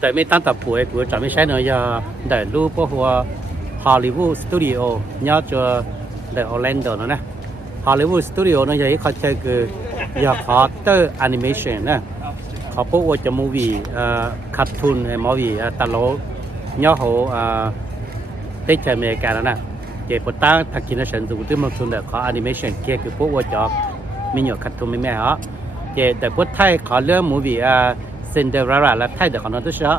แต่ไม่ตั้งแต่ป่วยกูจะไม่ใช่เนอะแต่รูปพวกฮอลลีวูดสตูดิโอเนี่ยจะในออร์แลนโดนะฮอลลีวูดสตูดิโอเนี่ยเขาใช้คืออยากขอเตอร์แอนิเมชันนะเขาพวกจะมูวี่คาร์ตูนมูวี่ตลกเนี่ยเขาได้ใช้อเมริกันนะเกี่ยวกับตั้งทักกินฉันดูที่มันส่วนแต่ขอแอนิเมชันเกี่ยวกับพวกจะมีอยู่คาร์ตูนไม่แม่ฮะเกี่ยวแต่พวกไทยขอเรื่องมูวี่ซินเดอเรลล่าและไทยเด็กคนนั้น都是啊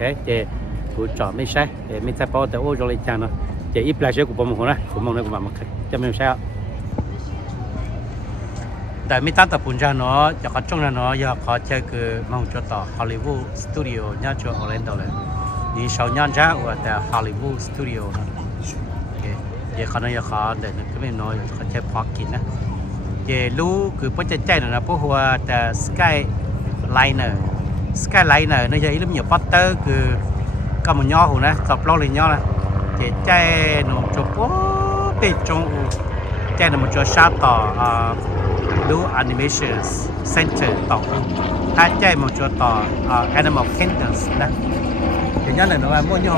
，OK， 这กูจอดไม่ใช่ไม่ใช่เพราะแต่โอ้ยเลยจังเนาะ这一ปลายเชือกกูบอกมึงคนนะกูมองเลยกูบอกมึงจะไม่ใช่แต่ไม่ตั้งแต่ปุ่นจังเนาะจะขอจงเนาะอยากขอเจอคือมองจอต่อฮอลลีวูดสตูดิโอเนี่ยจอออร์แลนโดเลยนี่ชาวเนี่ยจ้าว่าแต่ฮอลลีวูดสตูดิโอนะโอเคเดี๋ยวเขาเนี่ยอยากขอเดี๋ยวก็ไม่น้อยเขาใช้พอกินนะเดี๋ยวรู้คือพวกจะใจหน่อยนะพวกหัวแต่สกายไลเนอร์สกายไลเนอร์ในใจเรื่องnhiều poster คือก็มันย่อหูนะสับล้อเลยย่อนะเจ๊ใจหนูจะปุ๊บไปจงใจหนูมันจะชาต่อดูแอนิเมชันเซ็นเตอร์ต่อถ้าใจมันจะต่อAnimal Kingdoms นะเดี๋ยวนี้เลยนะว่ามั่วย่อ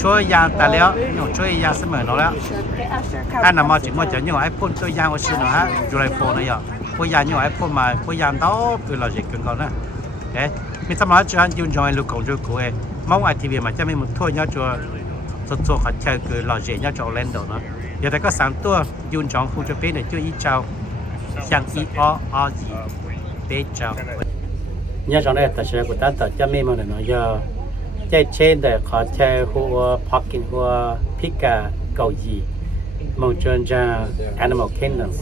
ช่วยยางแต่แล้วย่อช่วยยางเสมอเราแล้วถ้านำมาถึงมั่วจะย่อไอ้พ่นช่วยยางว่าชื่อเนาะฮะยูไรโฟนนะย่อพวกยางย่อไอ้พ่นมาพวกยางโตคือเราจะกินก่อนนะเอ๊ะมีสมาร์ทจานยืนจอยลูกของจุกูเองมองไอทีวีมันจะไม่หมดทั่วย่อจัวตัวเขาเจอคือเราเจียย่อจัวแลนด์เนาะเดี๋ยวแต่ก็3ตัวยืนจองคู่จะเป็นเนี่ยชื่ออีเจ้า像一二二一别叫ย่อจังเลยแต่เชื่อกูตั้งแต่จะไม่มาเลยเนาะย่อใจเช่นแต่ขอใช้หัวพักกินหัวพิกาเกาหลีมองจนจะ Animal Kingdom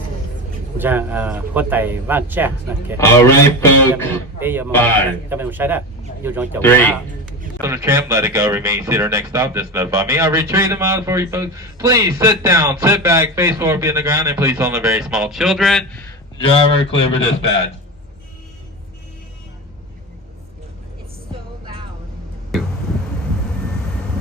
จะหัวไตว่านแจ้นะครับ Alright folks 5 4 On the tramp, let it go. Remain seated. Our next stop, just notify me. I'll retrieve them out for you folks. Please sit down, sit back, face forward, be on the ground, and please only very small children. Driver, clear for dispatch. It's so loud.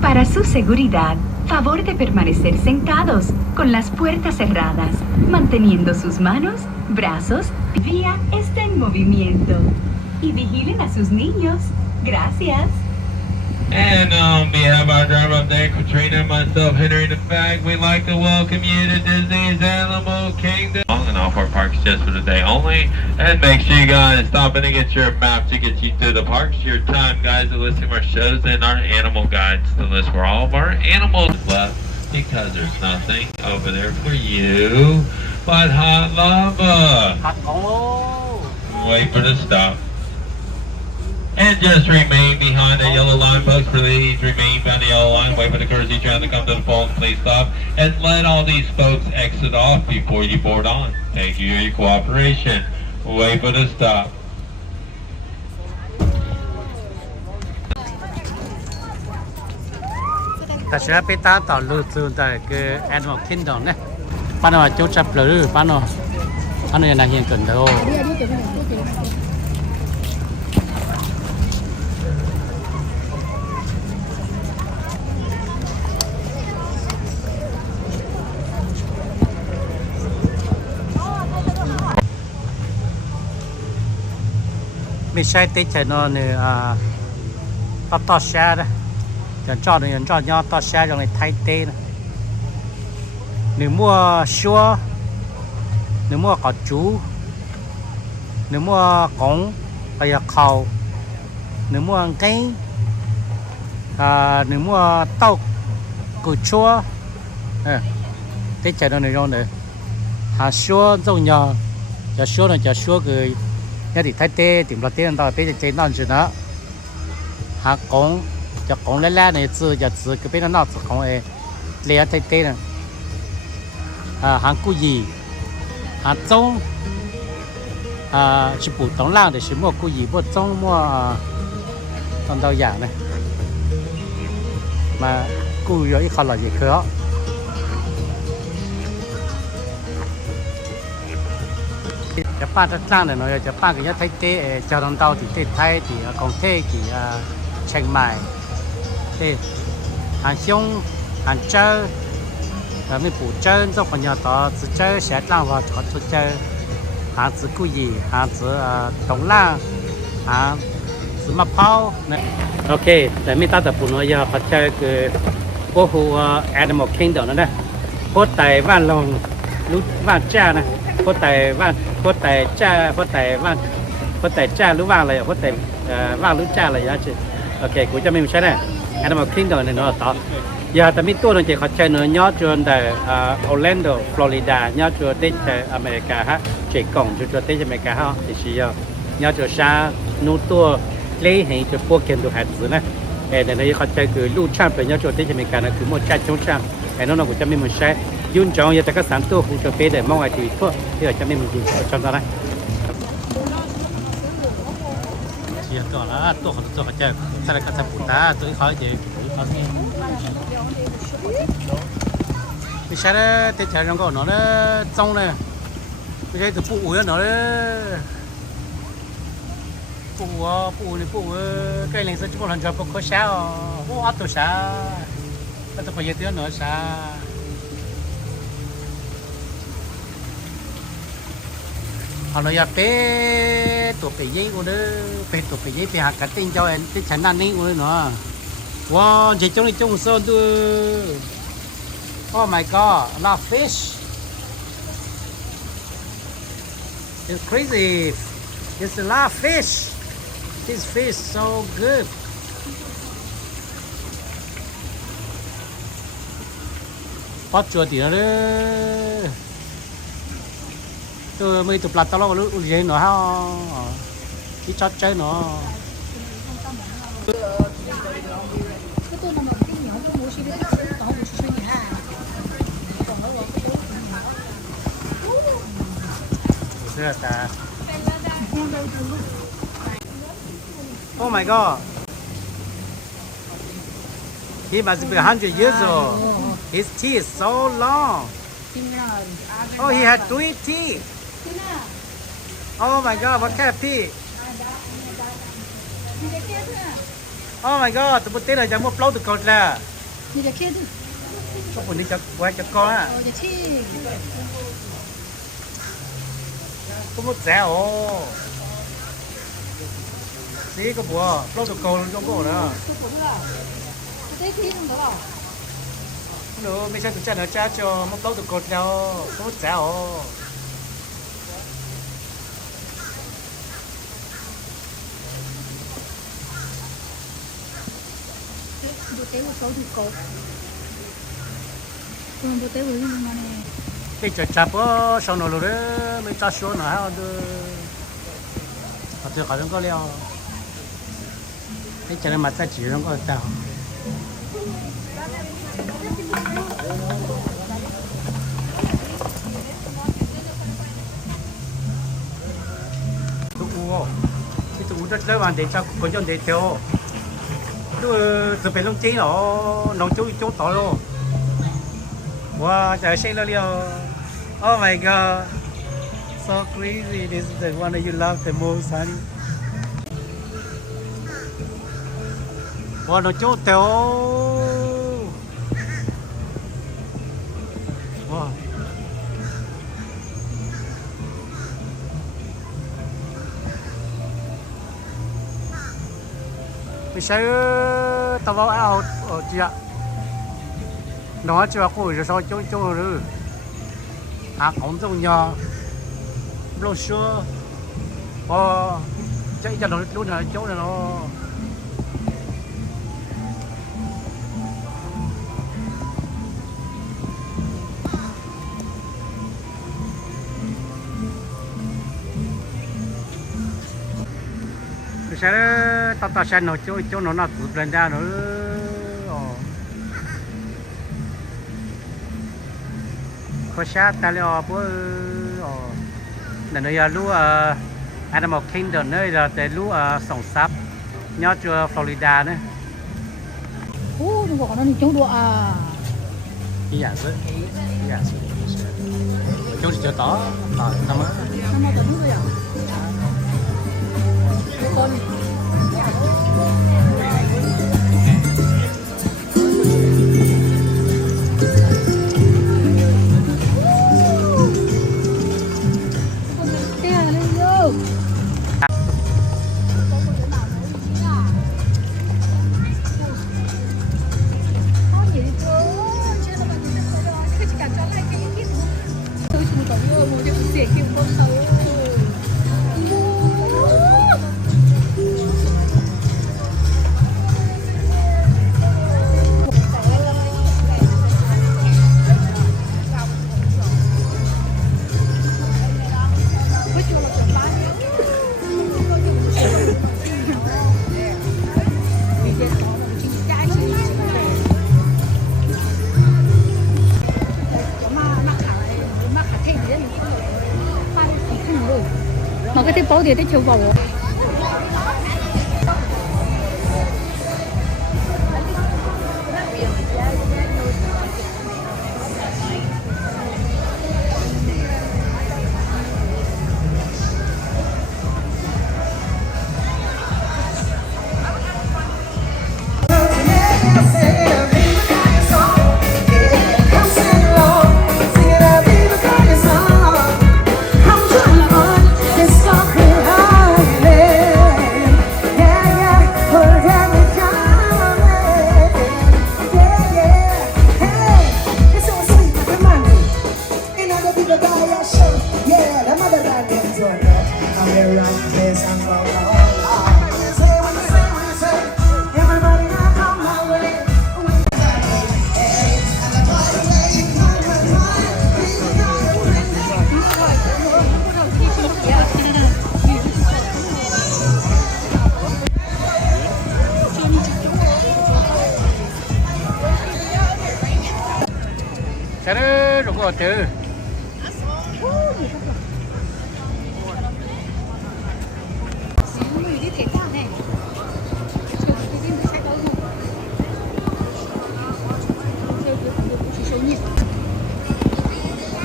Para su seguridad, favor de permanecer sentados con las puertas cerradas, manteniendo sus manos, brazos, vía está en movimiento. Y vigilen a sus niños. Gracias. And on behalf of our driver up there, Katrina and myself, Henry the Fag, we'd like to welcome you to Disney's Animal Kingdom. And off our parks just for today only. And make sure you guys stop in and get your map to get you through the parks. Your time, guys, to listen to our shows and our animal guides to list where all of our animals left. Because there's nothing over there for you but hot lava. Wait for the stop. And just remain behind the yellow line, folks. Please remain behind the yellow line. Wait for the courtesy train to come to the phone. Please stop and let all these folks exit off before you board on. Thank you for your cooperation. Wait for the stop. Ta sẽ bị ta tạo lưu từ tại cái Animal Kingdom này. Bạn nào chỗ chập lửa, bạn nào là hiện cần đâu. Mình sai tết chạy nó nè to xe đó, chọn nhau to xe trong này thay tê này, nếu mua xua, nếu mua cỏ chú, nếu mua cống, bây giờ khâu, nếu mua cây, nếu mua tàu, củ chua, tết chạy nó này rồi nữa, xua giống nhau, xua này xua cái nhớ thì thay tê tìm là tê lên đó bây giờ chơi non chứ nữa hạt cống cho cống lẽ này chứ giờ chứ cái bên nó chứ cống ấy lẽ thay tê này hạt củ gì hạt giống chỉ bù tống lang để chỉ mua củ gì mua giống mua con tàu giả này mà cùi rồi khó là gì khóจะป้าจะจ้างเนี่ยเนาะจะป้าก็จะไทยเตะเจ้าตาวที่เตะไทยที่กรุงเทพที่เชียงใหม่เตะหันช่องหันเจ้าไม่ปูเจ้าต้องคนยอต่อจะเจ้าเสียจ้างว่าขอทุเจ้าหาจะกุยหาจะตรงล่างหาจะมะพร้าวเนี่ยโอเคแต่ไม่ตัดแต่ปุ่นว่าเขาเจ้าคือพวกหัว Animal Kingdom นั่นนะพวกไต้หวันลงรู้ว่าจ้านะพวกไต้หวันพวกไต้จ้าพวกไต้หวันพวกไต้จ้ารู้ว่าอะไรพวกไต้ว่ารู้จ้าอะไรอย่างเงี้ยโอเคกูจะไม่ใช่แน่ Animal Kingdom เนี่ยเนาะต่อแต่มีตัวนึงจะเขาใช้เนื้อยอดจนแต่ออร์แลนโดฟลอริดายอดจนที่อเมริกาฮะเจ๊กงจนที่อเมริกาฮะที่ชียอดจนชานูตัวเลี้ยงจนพวกเกณฑ์ดูหัดสือนะแต่ในเขาใช้คือลูกช่างเป็นยอดจนที่อเมริกานะคือหมดใจจงช่างแต่น้องกูจะไม่มันใช้ยุ่งจังยังแต่ก็สามตัวกูจะไปแต่มองไอ้ที่พวกที่จะไม่มันจริงจำได้ไหมเชียร์ก่อนละตัวเขาตัวเขาจะใส่กระสับปูตาตัวเขาจะเขาที่ไม่ใช่เลยแต่ใช้ยังก่อนเนาะเลยจ้องเลยไม่ใช่ตัวปูอุ่นเนาะเลยปูนี่ปูใกล้เลี้ยงสักชั่วโมงจะปูเขาเช้าปูอัดตัวเช้าแล้วตัวไปยืดเนื้อเช้าเอาเลยไปตัวไปยี่กูเด้อไปตัวไปยี่ไปหากระติ้งเจ้าเอ็นที่ฉันนั่นนี่กูเลยเนาะว้าวเจ้านี่จงโซดู Oh my god, a lot of fish. It's crazy. It's a lot of fish. This fish so good. Bắt chuột thì nó đấy. Tôi mới tụt lạt tao lo lúc gì nó ha. Cái chót chơi nó. Oh my god. He must be 100 years old. His teeth is so long. Oh, he had 3 teeth. Oh my god, what kind of teeth? Oh my god, tụi tên là chẳng một lâu từ cột là. Có một đi cho quay cho con á. Có một dẻo. Xí có bùa, lâu từ cột trong cổ nữa. Nữa, mấy chân tụi chân ở cha cho một lâu từ cột nhau. Có một dẻo. Cái chợ chạp á, sau nó rồi đấy, mấy cha số nó ha, tôi khỏi không có leo, cái chợ này mặt ta chỉ không có tao, tôi uống rất lớn mà để cho con dân để theo, tôi từ bên lông chín nó nông chú tỏi luôn. Wow, trời xanh lo liao. Oh my god. So crazy. This is the one that you love the most, honey. Wow, nó chốt tèo. Wow. Mình sẽ tao vào áo ở chị ạ. Nó chưa có rồi sao chỗ rồi cũng trong nhà lâu xưa chạy cho nó luôn là chỗ này nó sẽ tao xem nó chỗ nó tụt lên ra nữa. Có sát ta leo bữa là nơi lúa Animal Kingdom nơi là để lúa sòng sáp nhớ chùa Florida nữa. Ô, nó gọi nó đi chống đùa à. Ý giả sự. Chúng chỉ cho tỏ năm á. Năm mà tấn rồi à? Con. Mà cái bố thì chiều vào. Trời rồi có chứ.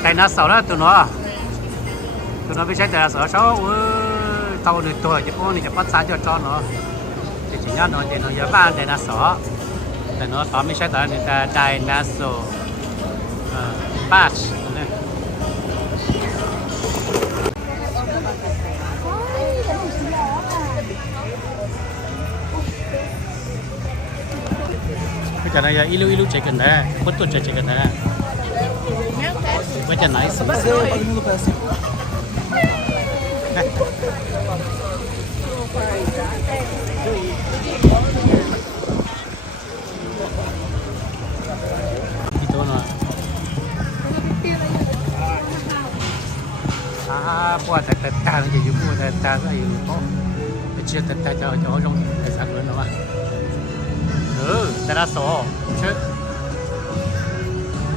Tại nó sợ đó tụi nó bị chạy tại sợ số tàu này tuổi chứ con nàyจะbắt sai cho nó thì chỉ nhớ nó thì nó giờ ban tại nó sợ tại nó sợไม่ใช่แต่นี่แต่ใจน่าโซpatch này. Bây giờ này ilu chạy gần đấy, quất tuột chạy gần đấy. Bây giờ này sớm. Qua thật ta nó chỉ dùng mua thật ta cái gì có chưa thật ta cho trong tài sản nữa mà ta đã sổ chứ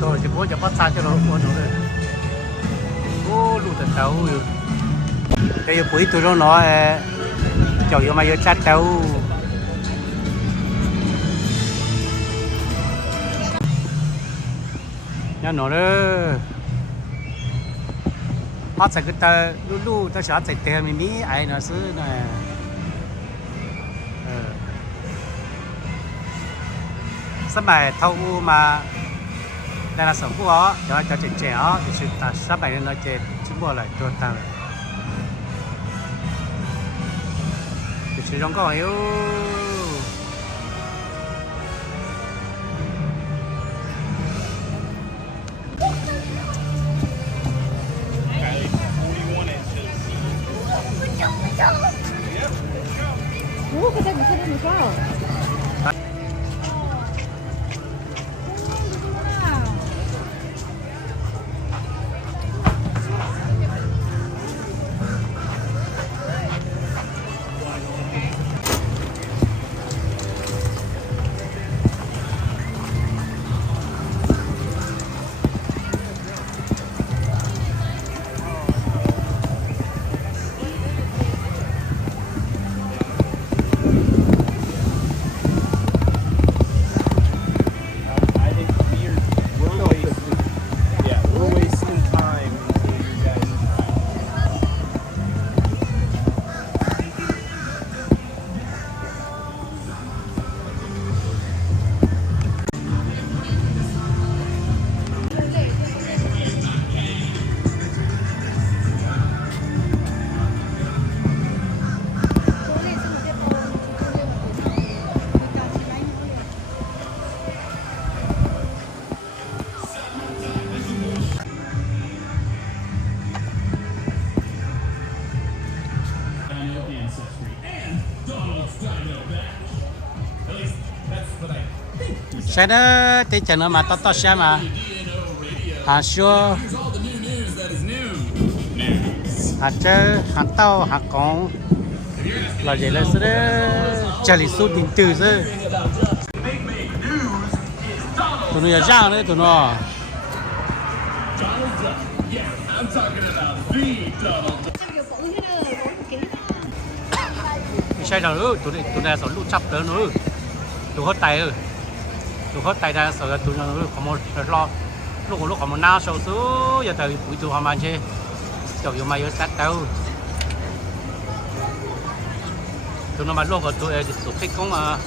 tôi chỉ có cho bắt sang cho nó mua nữa ô lụt thật tàu cái quý tôi nó chậu vô mà vô chát tàu nhá nó đó họ sẽ cứ ta lu ta sẽ chạy theo mình ai nó xứ này sắp bài thâu mà đây là sống của họ cho trẻ trẻ thì sự ta sắp bài nên nó chết chúng bỏ lạiตัวtăng thì sự trong có yếu Ủa, cái này được sao? xe đó tí chừng nữa mà to xe mà hà xưa hà chơi hà tàu hà con là vậy là sẽ trả lý số điện tử chứ tụi nó ra đấy tụi nó xe nào nữa tụi này sợ lũ chập nữa tụi hết tay ra sợ tụi nó có một lo lúc có một nào sầu số giờ thời buổi tụi họ mà chơi chọc vô mày ở sát đâu tụi nó mà lúc có tụi tụi thích cũng mà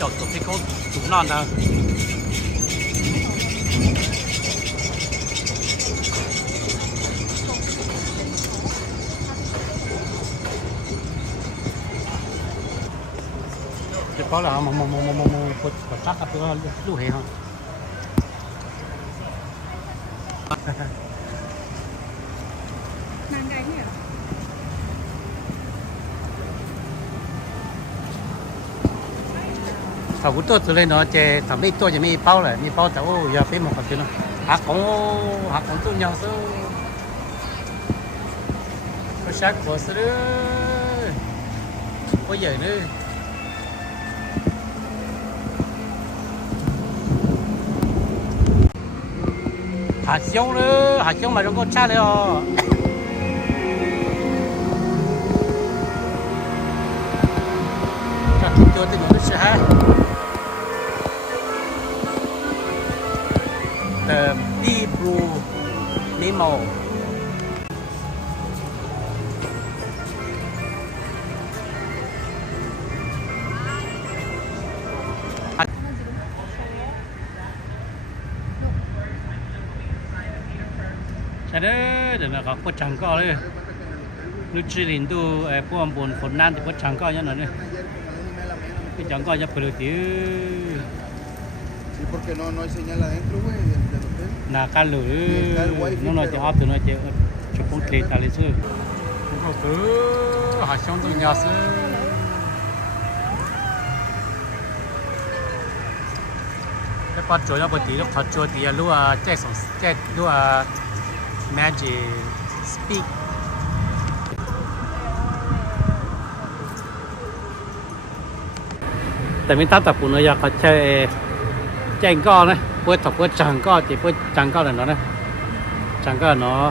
chọc tụi thích cũng tụi non đâu chỉ có là một chắc là tôi lưu hệ không thầu cũng tốt rồi nó chè thằng mấy tôi chỉ mấy bao lại mấy bao tao giờ phải một cái nó hạt cũng tôi nhau số có sát của số có giờ nữa hạt giống mà nó có cha đấy à cho tôi nó sẽ hay the bee blue nemo đấy để nó có chẳng có đấy nước chỉ liền tu buồn buồn phồn nan thì có chẳng có như nào này cái chẳng có cho phải tí porque no hay señal adentro, güey, del hotel. là cá lưỡi nó nói thì áp từ nó chỉ chụp con kẹt tại lý sư chúng tôi cứ hạt giống từ nhà sư cái bắt chuột nó bật tí lúc thật chuột thì lúc chạy lúc magic speakแต่ไม่ตั้งแต่ปุ่นอยากเขาใช้แจ้งก้อนนะเพื่อถกเพื่อจังก้อนจีเพื่อจังก้อนเลยนะจังก้อนเนาะ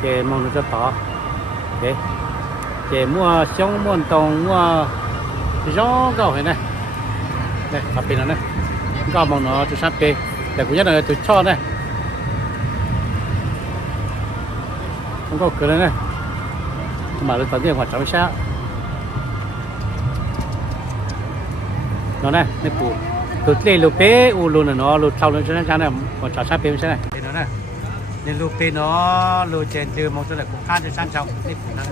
เจมองดูจะต่อเจ๊เจมั่วช่องมั่วตรงมั่วร้องก้อนเห็นไหมเนี่ยขับไปแล้วนะก้อนมองเนาะจุดชัดไปแต่กูยัดเลยจุดช่อเนี่ยมันก็เกิดเลยนะมาเลยตอนนี้หัวจังช้าnó này này phụ tụt lên lô pé u lô nó lô thâu lên cho nó còn chả sát pé thế này nó này nên lô pé nó lô chèn từ một chỗ là cũng khá cho sang trọng này phụ nó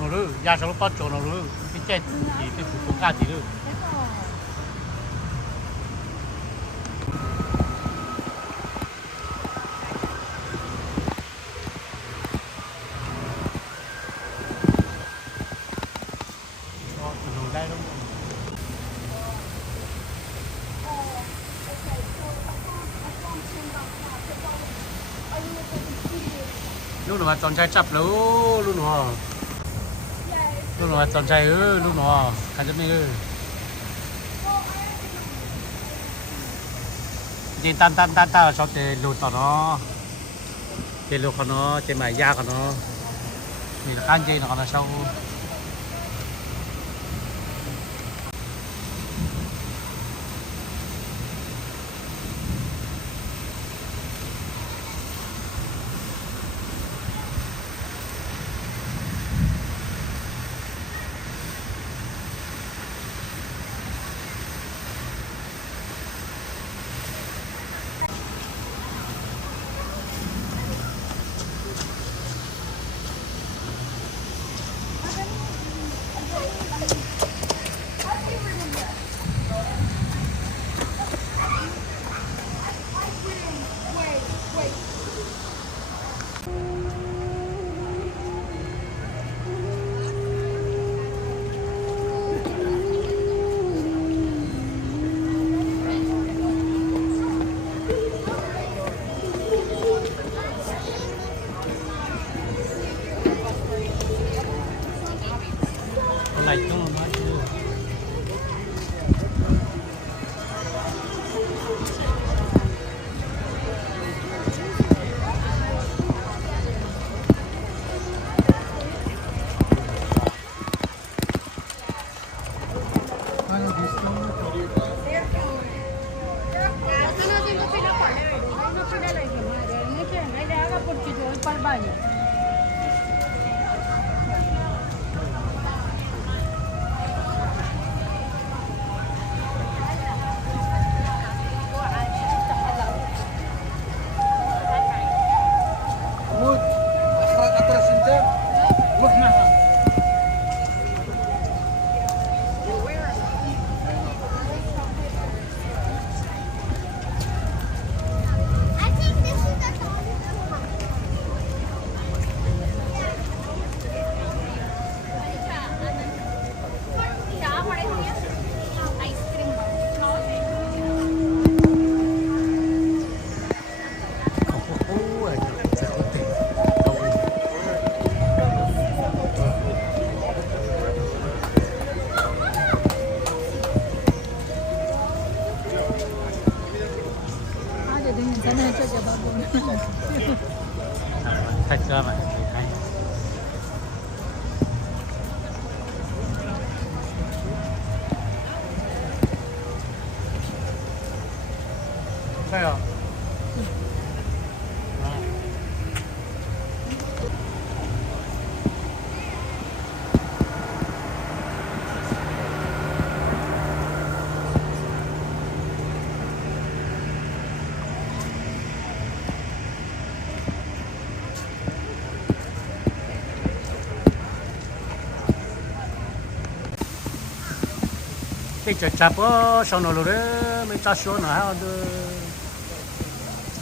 nó rồi ra sau bắt chỗ nó rồi cái chết thì cái phụ cũng cả gì rồi lúc nào chọn trai chập lú lúc nào chọn trai lúc nào khai cho mình trên tan sau thì lụt vào nó trên lụt của nó trên mày da của nó thì là ăn chơi nó còn là sau Thật ra mà hay. Phải không? Cái chợ chạp á, sau nó rồi đấy, mấy cha số nó hay được,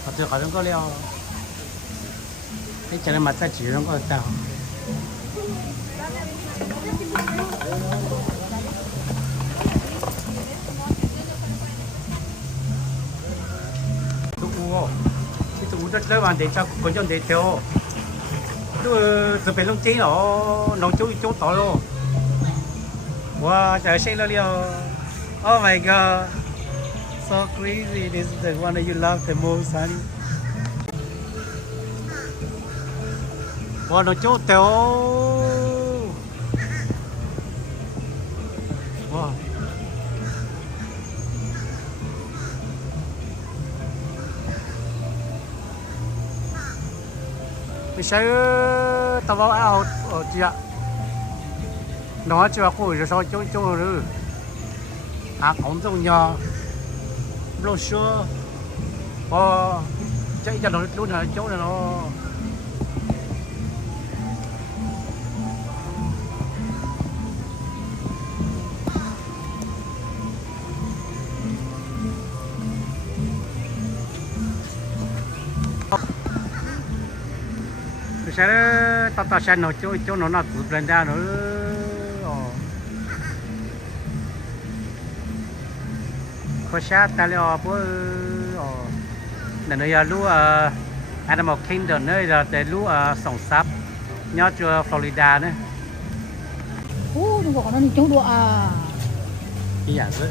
họ tự họ không có leo, cái chợ này mà ta chỉ không có tao, tụ u, cái tụ rất lớn mà để cho con dân để theo, từ bên lông chín nó chỗ tỏi luôn. Wow, trời say lo liao. Oh my god. So crazy. This is the one that you love the most, honey. Wow, nó chỗ tèo. Wow. Bây giờ tao vào áo ở chị ạ. Nó chưa có rồi sao chỗ rồi à không giống nhau luôn xưa chạy cho nó luôn là chỗ này nó sẽ tao sẽ nó chỗ nó tự lên ra nữa. Có sát ta leo bữa nơi lúa Animal Kingdom nơi là để lúa sòng sáp nhớ chưa Florida nữa. Đúng rồi, nó đi chỗ đùa à. Ý giả sự,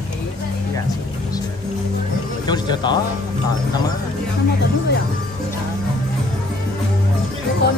chỗ chưa tỏ, năm á. Năm mà tận rồi à? Con.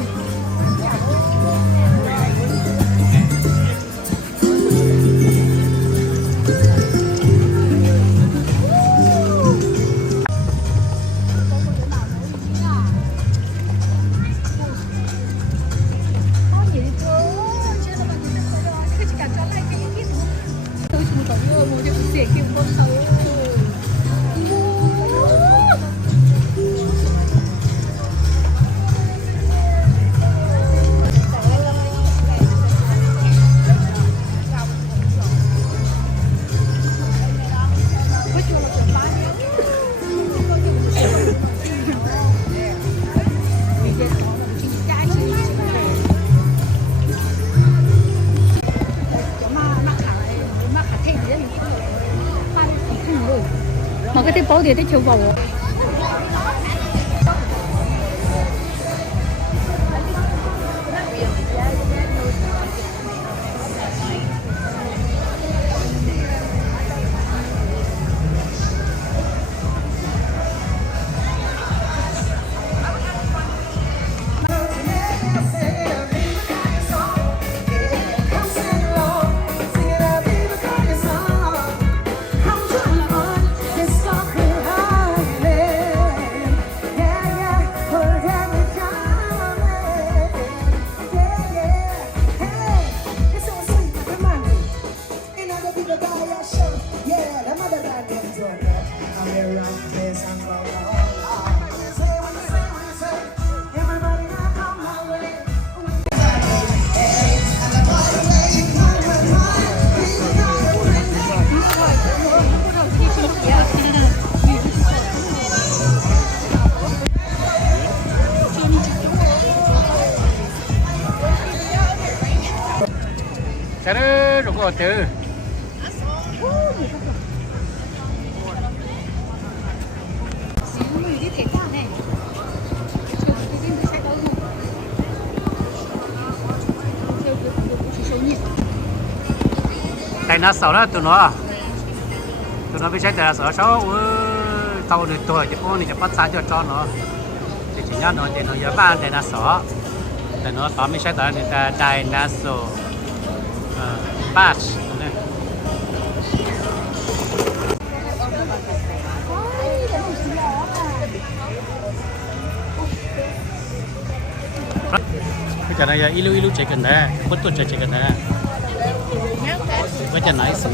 Mà cái bố thì chiều vào Chả đó rồi có từ tại nó sợ đó tụi nó bị chết tại nó sợ số tàu này tuổi thì con này bắt xa cho nó thì chỉ nhớ nó thì nó giờ ban tại nó sợ tại nó tóm bị chết tại người ta đại nó sợ patch bây giờ này ilu chạy gần đấy bất tuần chạy gần đấy bây giờ này sớm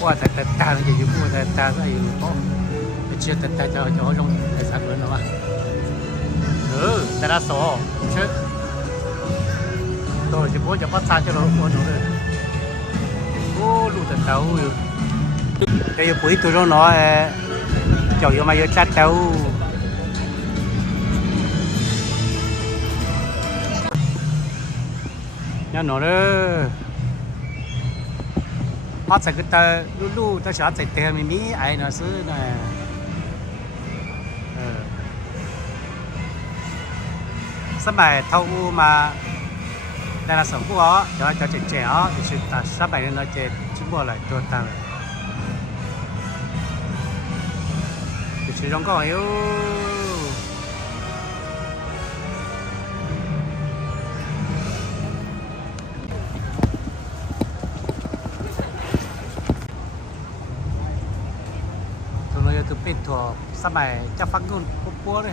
qua tại ta nó chỉ mua tại ta cái gì có chưa tại cho trong tài sản lớn đâu mà tại đã sổ chứ tôi chỉ muốn cho bắt xa cho nó mua nữa ô lụt tận tàu cái buổi tôi nó chậu vô mà vô chát tàu nhá nó đó họ sẽ cái ta lu ta sẽ chạy theo mình ai nó xứ này sắp bài thâu mà đây là sống của họ cho trẻ trẻ thì sự ta sắp bài nó chơi chúng bỏ lại cho ta thì sự trong có yếu từ bên thua sắp bài chắc phát ngôn bố đây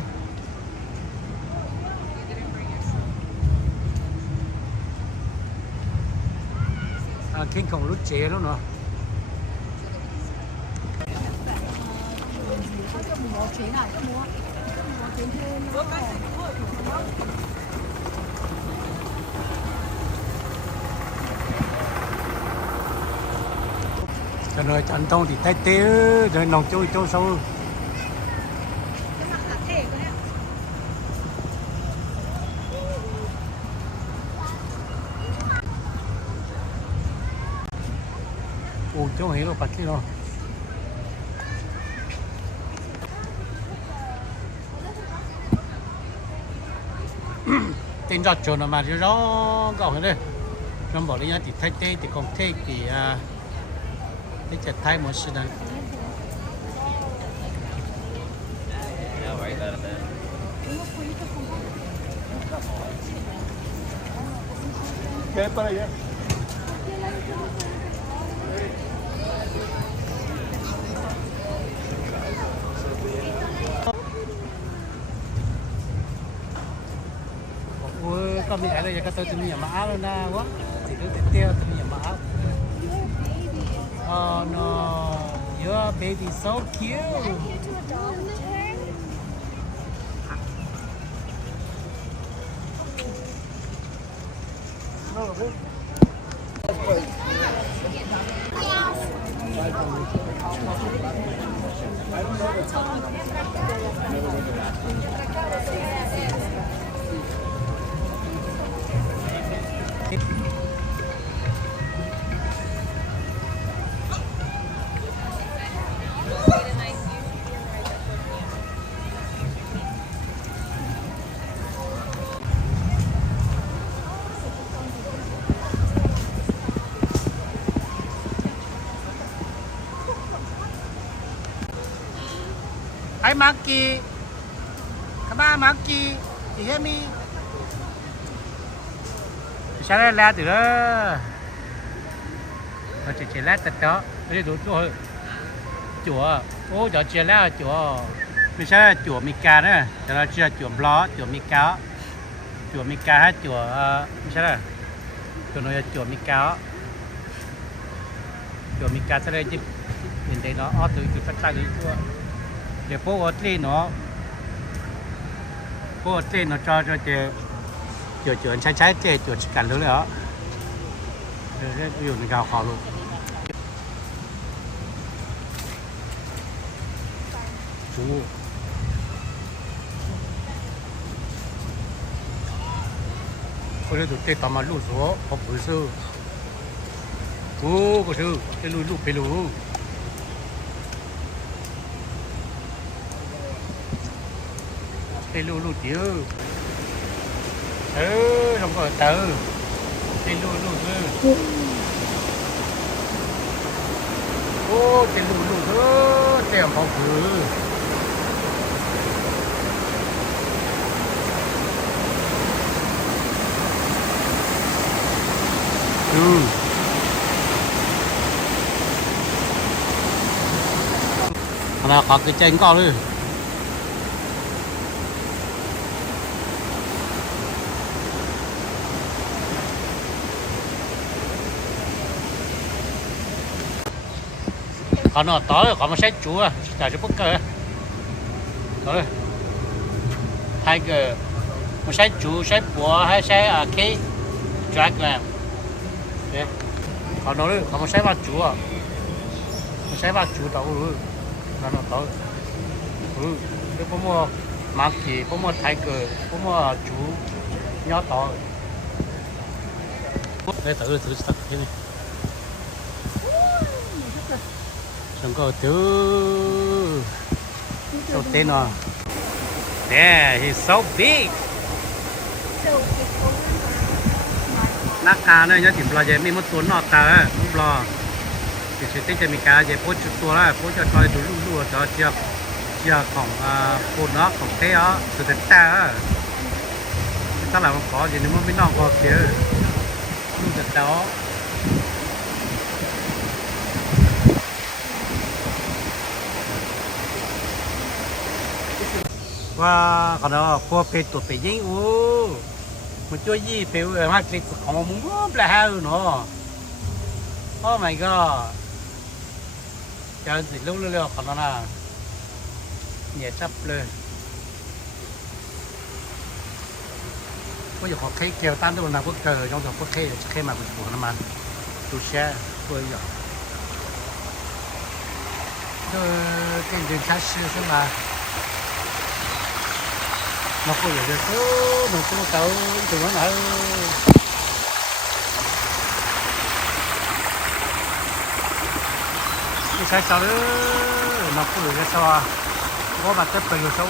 kinh khủng lút chế luôn nữa cho nên chân thông thì tay tê rồi nòng trôi sâu 오, 좀 이거 봤지 너. tên giọt chuột mà nó gọn đây, nó bỏ đi nhá thì thay tê thì còn thay thì cái chặt thay một sự này. Cái tay á. Con mình ở đây cái tôi tìm nhà mã luôn na quá thì cứ tiêu tìm nhà mã. Oh no, your baby so cute. Hi Maki, come on Maki, you hear me? Sao đây la từ đó? nó chỉ lát tật đó cái đồ chùa chùa ô giờ chỉ lát chùaไม่ใช่chùa Mika nữaแต่เราชื่อchùa Blo chùa Mika chùa Mika hay chùaไม่ใช่ละchùa nó là chùa Mika chùa Mika sẽ đây nhìn thấy nó ở từ phát ra cái chùa để phố ở trên nó phố ở trên nó cho chùa trái chùa chỉ cần lớn nữa cái ví dụ như gạo kho luôn chú có thể tụi tê tao mà lú số học bự sư ô có sư cái lú lú bê lú cái lú lú tiêu không có tớ cái lú lú sư ô cái lú lú sư cái học bự là có cái chén con luôn còn nó tối còn một sách chú à trả cho bất cơ rồi hai cái một sách chú sách bùa hay sách cái drag làm còn nó còn một sách ba chú à một sách ba chú đâu nó tối cái bố mua mang thì bố mua thái cờ bố mua chú nhớ to để tự sắp thế này xong có thứ số tên nó yeah he's so big nát cá nữa nhớ tìm lo gì mình muốn tuấn nọ ta không lo thì sẽ tích cho mình cá gì bố chút tua là bố cho coi đủ đủ cho chiaของปูนเนาะของเท้าสุดแต่ถ้าเราขออย่างนี้มันไม่นอกก็เยอะลูกจะเต้าว่าเขาเนาะพวกเป็ดตัวเป็ดยิ่งอู้มันช่วยยี่เป็ดมากเลยของมึงแปลกเนาะ Oh my god จะสิลูกเร็วๆเขาเนาะเนี่ยจับเลยก็อยากขอเค้กเกลียวตั้งตัวนาพวกเธอยองจากพวกเค้กมาเป็นหัวน้ำมันดูแช่ตัวใหญ่cái đường khai sư xem mà nó có nhiều thứ nó có tàu từ nó ở cái sai sao đó nó có nhiều cái sao à có mặt chất nhiều sao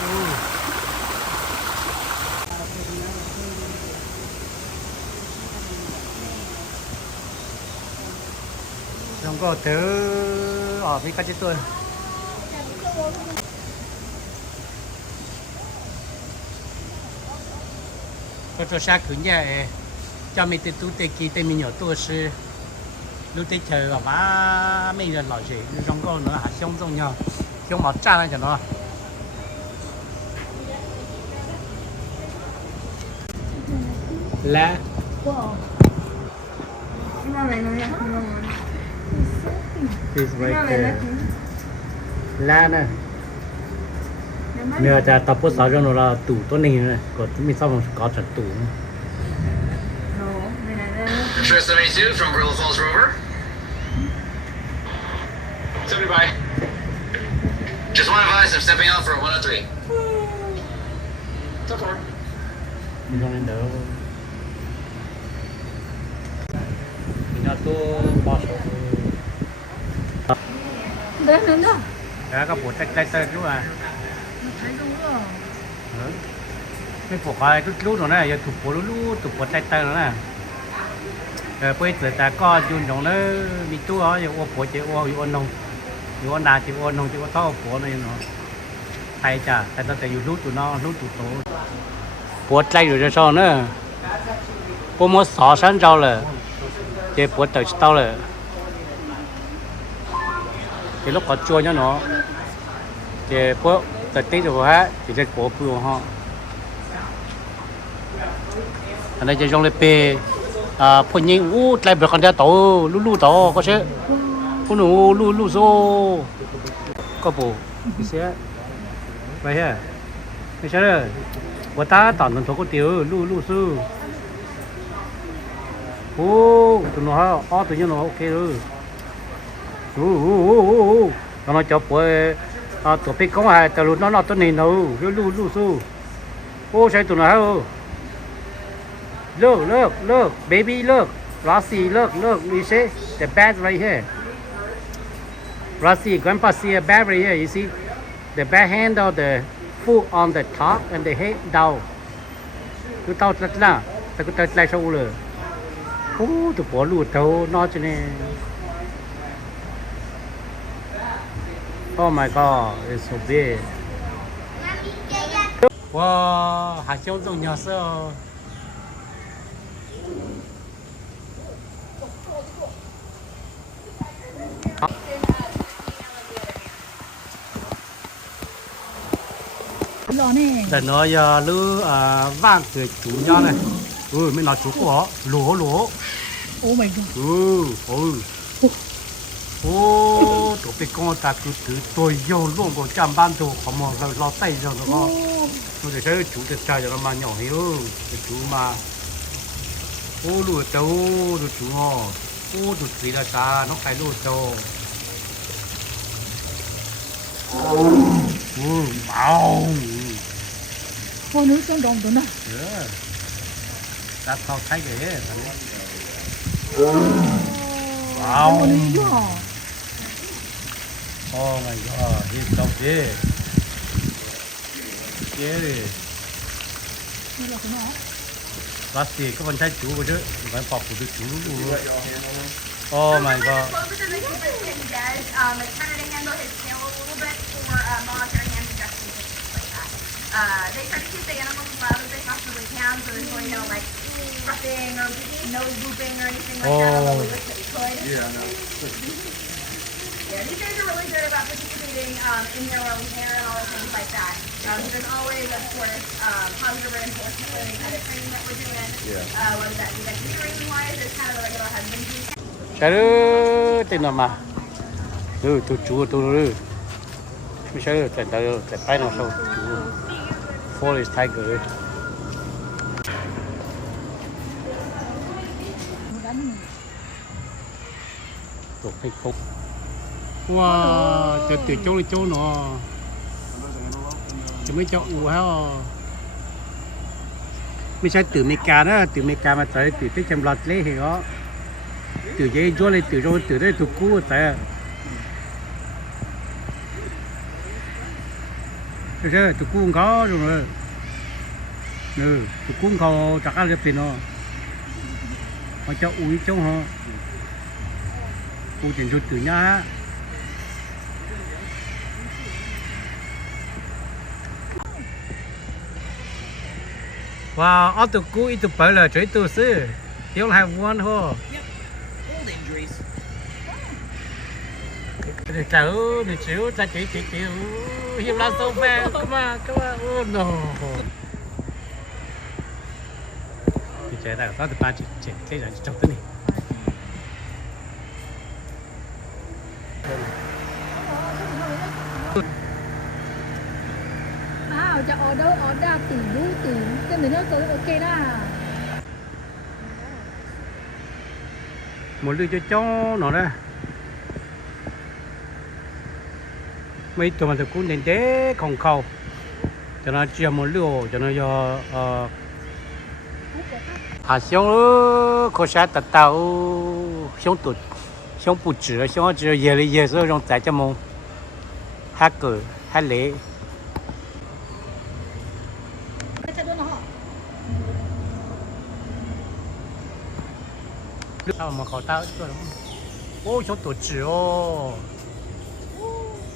không có thứ ở bên cái tôi tôi cho xa cứ nhà cho mình tự tự kỳ tự mình nhỏ tôi sư lúc tới chờ và má mình là loại gì trong con nữa hả xong xong nhau xong mà cha lên cho nó lá this right there lá nè nếuจะtập bút sáu cho nó là tủ tốt này này có mình xong có trận tủ Txhuas 72 from Gorilla Falls Rover. 70 by. Just one advice, I'm stepping out for 103. So far. mình không nên đỡ mình đã tô bao số Đấy, đến đó. đã có bộ tay đúng à Thấy đúng rồi.ไม่ปกอะไรรู้หนูนะอย่าถูกปวดรู้ถูกปวดใจเตอร์นะไปเกิดแต่ก็ยืนตรงนั้นมีตัวอย่าอ้วกปวดจะอ้วกอยู่อ้วนนงอยู่อ้วนนาจะอ้วนนงจะอ้วกเท่าปวดเลยเนาะไทยจ้ะแต่ตั้งแต่อยู่รู้ตัวน้องรู้ตัวโตปวดใจอยู่จะซ้อนเนอะพวกมันสอฉันเจ้าเลยเจ็บปวดแต่เต้าเลย thì lúc có chua nhá nó thì bữa tết tết rồi ha thì sẽ có bữa ha anh ấy chỉ dùng lấy bê phụ nhân lại bữa con ra tổ lu tổ có chứ phụ nữ lu xô có bộ cái xe vậy ha cái xe đó của ta tỏn mình thôi có tiêu lu sư tụi nó tụi nó ok rồi nó cho bữa tụi biết công hay tụi nó tụi này đâu lu sư sao tụi nó look baby look Rossi look you see the bed right here Rossi grandpa see a bed right here you see the bed handle the foot on the top and the head down cứ tao rất là tao cứ tao lại sâu rồi tụi bỏ lụt đâu nó cho nên oh my god it's so big wow hạt châu dùng nhỏ sơ để nó giờ lư vang từ chú nhau này mình nói chú của lỗ oh my god tụi bị con ta cứ từ tôi vô luôn có trăm ban đồ không mà rồi lo tay rồi nó có tôi để thấy chú để chơi cho nó mà nhỏ hiếu chú mà lùi tàu lùi chú ngò lùi gì là sao nó phải lùi tàu bao con nước trong đồng tuần này đã thao thấy cái wow oh my god he's so big scary bác sĩ có vấn đề chú của chứ phải phục của chú oh my god They try to keep the animals as loud as they possibly can, so there's no, like ruffing or nose looping or anything like that. Although we wish that we could. Yeah, no. Yeah, these guys are really good about participating in their own hair and all the things like that. There's always, of course, positive reinforcement with any kind of training that we're doing. Whether that be like training-wise, it's kind of a regular husband piece. Chào tên nào mà tôi chú tôiไม่ใช่แต่ไปน้องเขาจู forest tiger ตกให้ครบว้าจะตื่นโจ้เลยโจ้เนาะจะไม่เจาะอู่ฮะไม่ใช่ตื่นเมกานะตื่นเมกามาใส่ตื่นไปจำหลัดเละเหรอตื่นเยอะเลยตื่นโจ้ตื่นได้ถูกกู้แต่thế tụi cuốn có rồi tụi cuốn có chắc ăn được tiền nó họ cho uống trong họ uống tiền rồi từ nhà wow ở tụi cú ít tụi bự là chơi tụi sư thiếu là one thôi để chịu ta chỉ hiểu là so bad come on oh no thì chạy ra có được ba chỉ cái rồi trong thế này cho order tỷ cái này nó ok đó một lư cho nó đó mấy tụi mình cũng nên để không khâu cho nó chia một lửa cho nó do xong có sẽ tạt tàu xong tụt xong bụt chữ xong chữ về đi về rồi trong tại cho mông hát cử hát lễ sao mà khó tao ô xong tụt chữ ô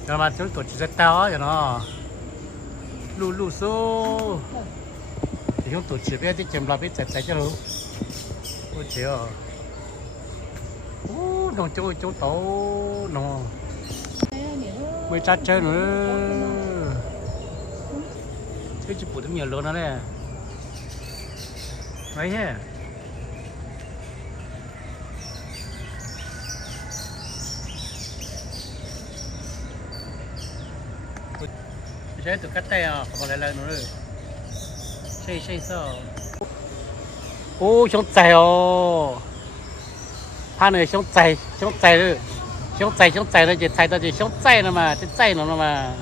cho mà chúng tôi chỉ tao cho nó lu số thì chúng tôi chỉ biết cái chém là biết chạy cho luôn ôi trời nó trôi chỗ tàu nó mới chát chơi nữa chơi chụp bút nhiều luôn đó đấy mấy hết chơi tụi cắt tay à không lại nữa chơi sao ô chống chạy ồ hai người chống chạy rồi chống chạy rồi chỉ chạy ta chỉ chống chạy nữa mà chỉ chạy nữa mà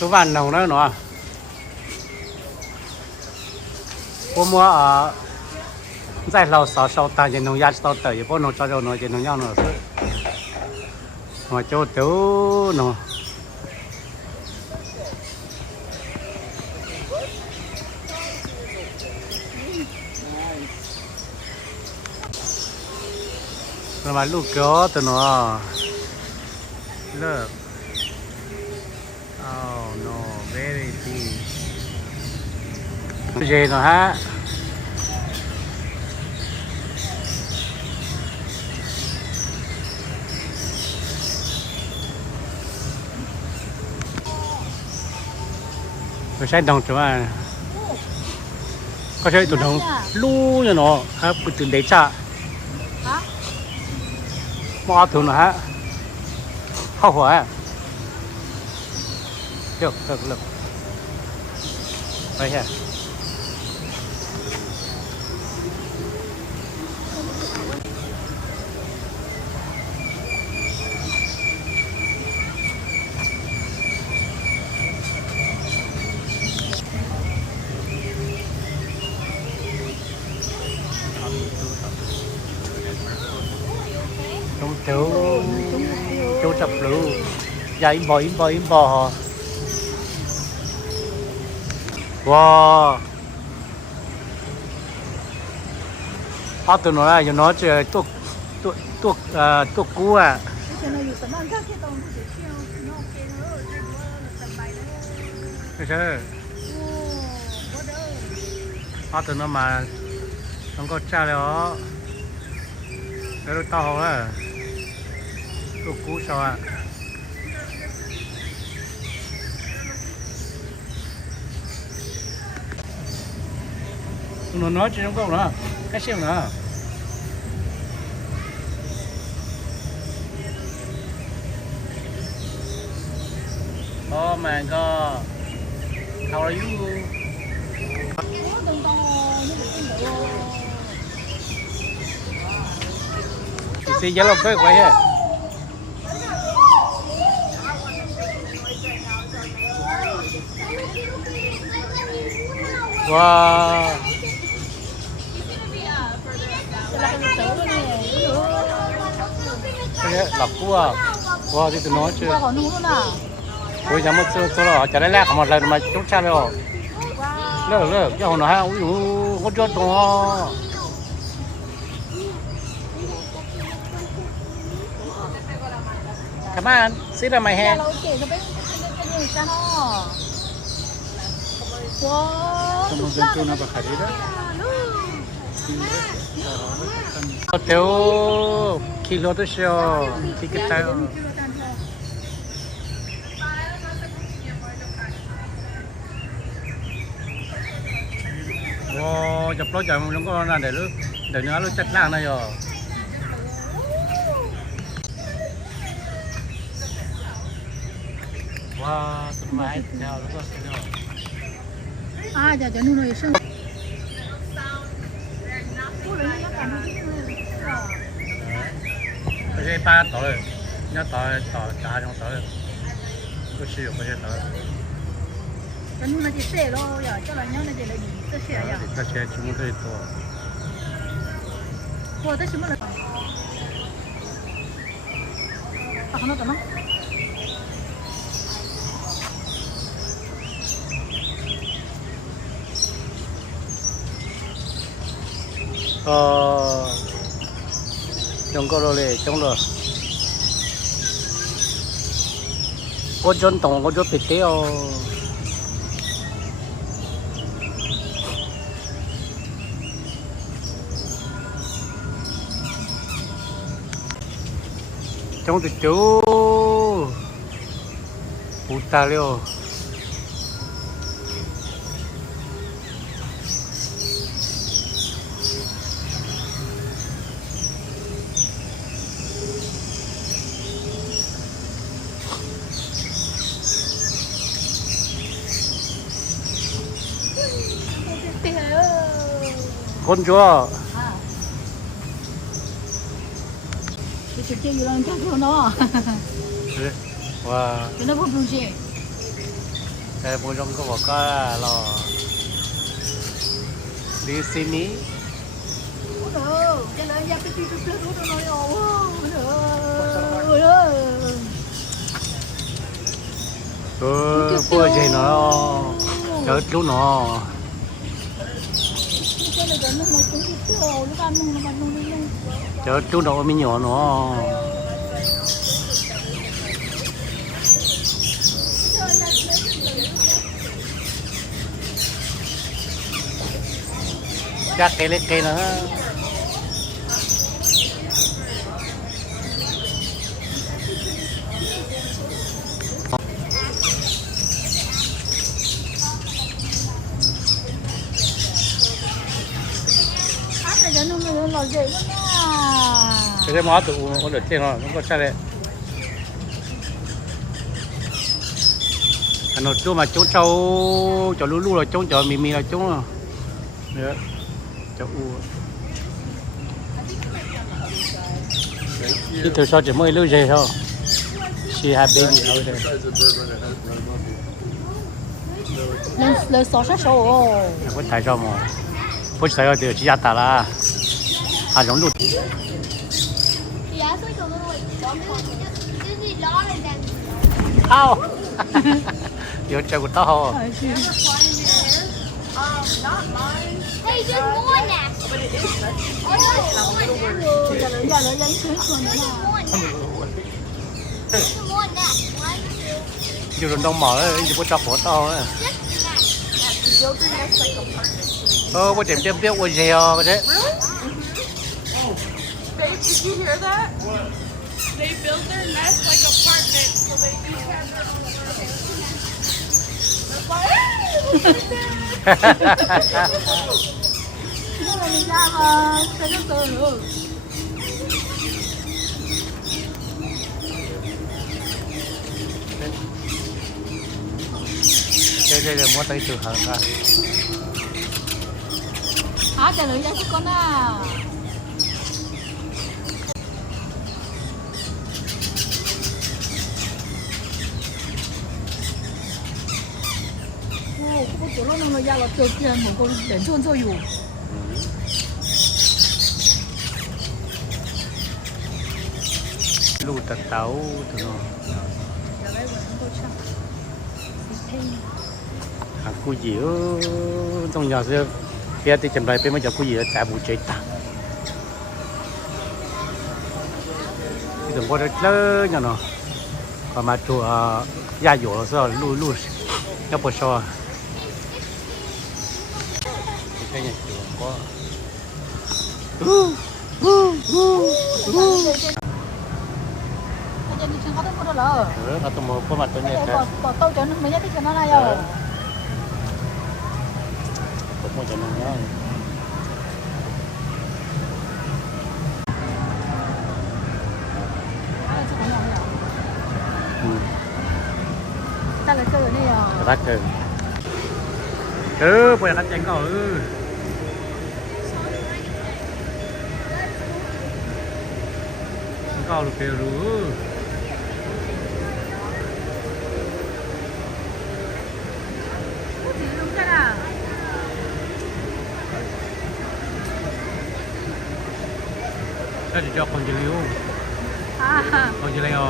số vạn đồng đó nó cô mua ở giải lầu sáu sáu tầng trên nông gia sáu tầng bố nó cho nó trên nông nhau nó mà chỗ tiểu nó mà lúc đó tụi nó lớp oh no very deep gì nữa ha tôi sẽ đồng chúng à có chơi tụi nó lu như nó ha bự từ đấy cha mua tụi nó ha hao hỏa được đây ha chú chập lũ dạ im bò wow tụi nó là nó chơi tuột cú à cái chứ tụi nó mà không có cha đó cái to á tuột cú sao à nó nói chuyện không có nữa cái xem nữa oh my god how are you see yellow bird right here wow lọc cua wow thì tụi nó chưa tôi dám một số rồi chả lẽ một lần mà chúng cha rồi lỡ cho họ nói ha ui có cho to come on sit on my hand Teo kilo to show ticket tayo. Wow, chụp lối chạy không có là để nữa nó chặt lang này rồi. Wow, tụi mày theo nó có cái đâu. À, giờ cho nó nói sự. Cái ba tuổi nhớ tới trả trong tới có sử dụng có thể tới cái nu nó chỉ xe lo ya cho là nhau nó chỉ là gì cái xe ya ta sẽ chúng tôi to của tới chúng nó là nó tao nó trong có rồi trong rồi có chân tổng có chỗ bị téo trong từ chú bút ta liêu con chúa cái chuyện gì làm cho nó wow cái nó không đúng gì cái bố trong có cái là đi xin ý cái này ra cái chuyện trước nó nói bữa gì nó chở chú nó chở chú nó mới nhỏ nó chắc cái lấy cây nữa cái món tụ nó được trên nó có sao đấy nó chú mà chú trâu cho lú lú là chú cho mì là chú nữa cho u cái thứ sau chỉ mới lưu gì thôi she had baby out there lên sáu sát số có tại sao mà不知道要只家打了，还融入。好，有这个到。Hey, there's more next. But it is. There's more next. 就是弄毛的，你不找活到啊？我这边别我这样，我这。 Babe, did you hear that? What? They built their nest like apartments, so they each have their own Đây mua tay từ hàng ra. Trả lời ra cho con à. Cái chỗ nó ra là tiêu tiền một con để chôn cho dù. Lù tật táo từ nó. Hàng cu gì trong nhà sẽ phía thì chậm lại bên mới cho cu gì trả bù chế ta. Đừng có được lỡ nhà nó. Còn mà chùa gia dỗ rồi lù nó bớt so. Cái nhà chùa có. Nó tụi một có mặt tôi nhẹ thế. Bỏ tao cho nó mới nhất cho nó này rồi. Có một cho nó nhá. Ta là chơi ở đây à? Bắt rồi. Bây giờ đánh có có được kêu rồi. cái gì cho con chỉ liu con chỉ liu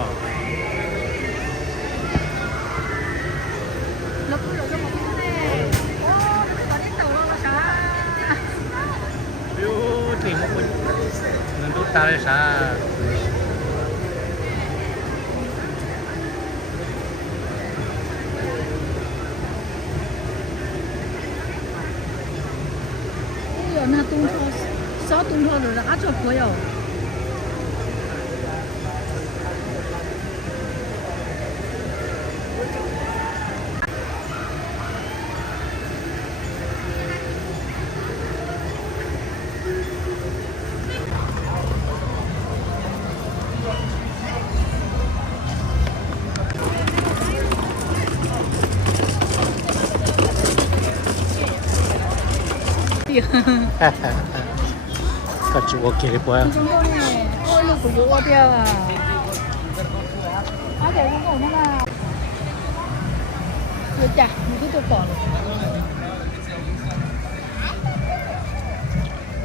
nó cứ rồi cho một cái này ô nó có đến tàu luôn mà sao liu thì một mình mình đút ta đấy sao ôi na tung thô sáu tung thô rồi đã cho phơi rồi cái chú ok đấy bữa chúng tôi này ôi lúc của bố kia à để không ổn mà được chả một cái tôi bỏ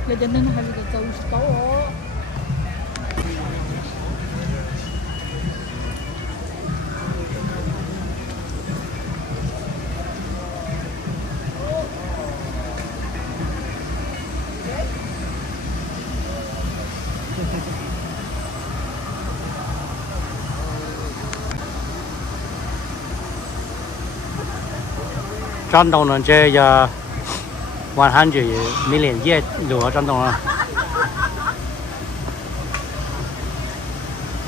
để cho nên hay là tôi có trong đồng nó chơi giờ 100 million year lúa trong đồng nó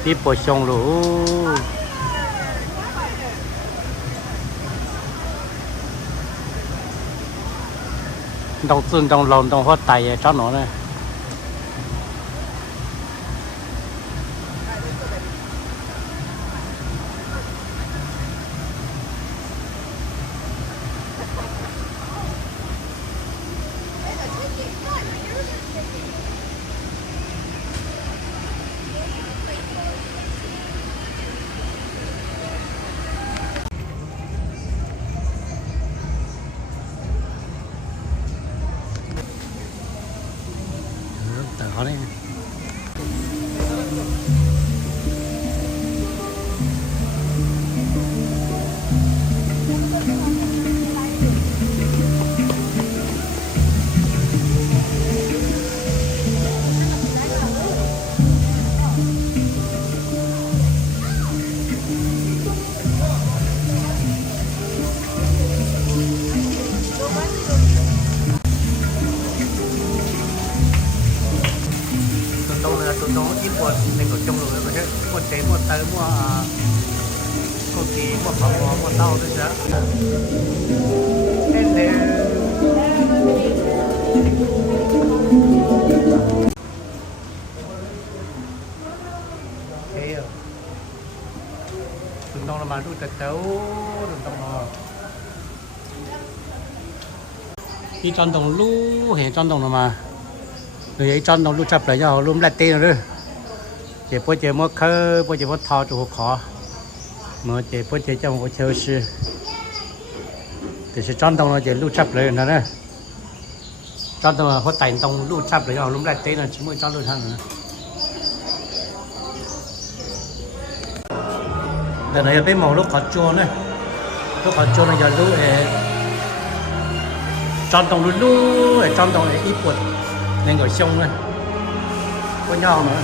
đi bộ sông lúa đồng xương đồng lồng đồng hoa tài trong nó này đó đấy tụi nó ít quần nên có trong rồi mà chứ quần chế một tới mua công ty mua pháo mua tàu đấy chứ thế tụi nó mà đuôi tàu tụi nó đi trong đồng lú hệ trong đồng mà người ấy trong đồng lú chập lại cho lúm lại tên rồi chỉ bữa chỉ mua khơi bữa chỉ mua thò chỗ khó mà chỉ bữa chỉ trong một chơi sư thì sẽ trong đồng là chỉ lú chập lại nữa đấy trong đồng là có tài đồng lú chập lại cho lúm lại tên là chỉ mới trong lú thằng nữa đợt này bên màu lúc khó chua này lúc khó chua này giờ lú trong đồng lú ở trong đồng ít quật nên gọi sông này có nhau nữa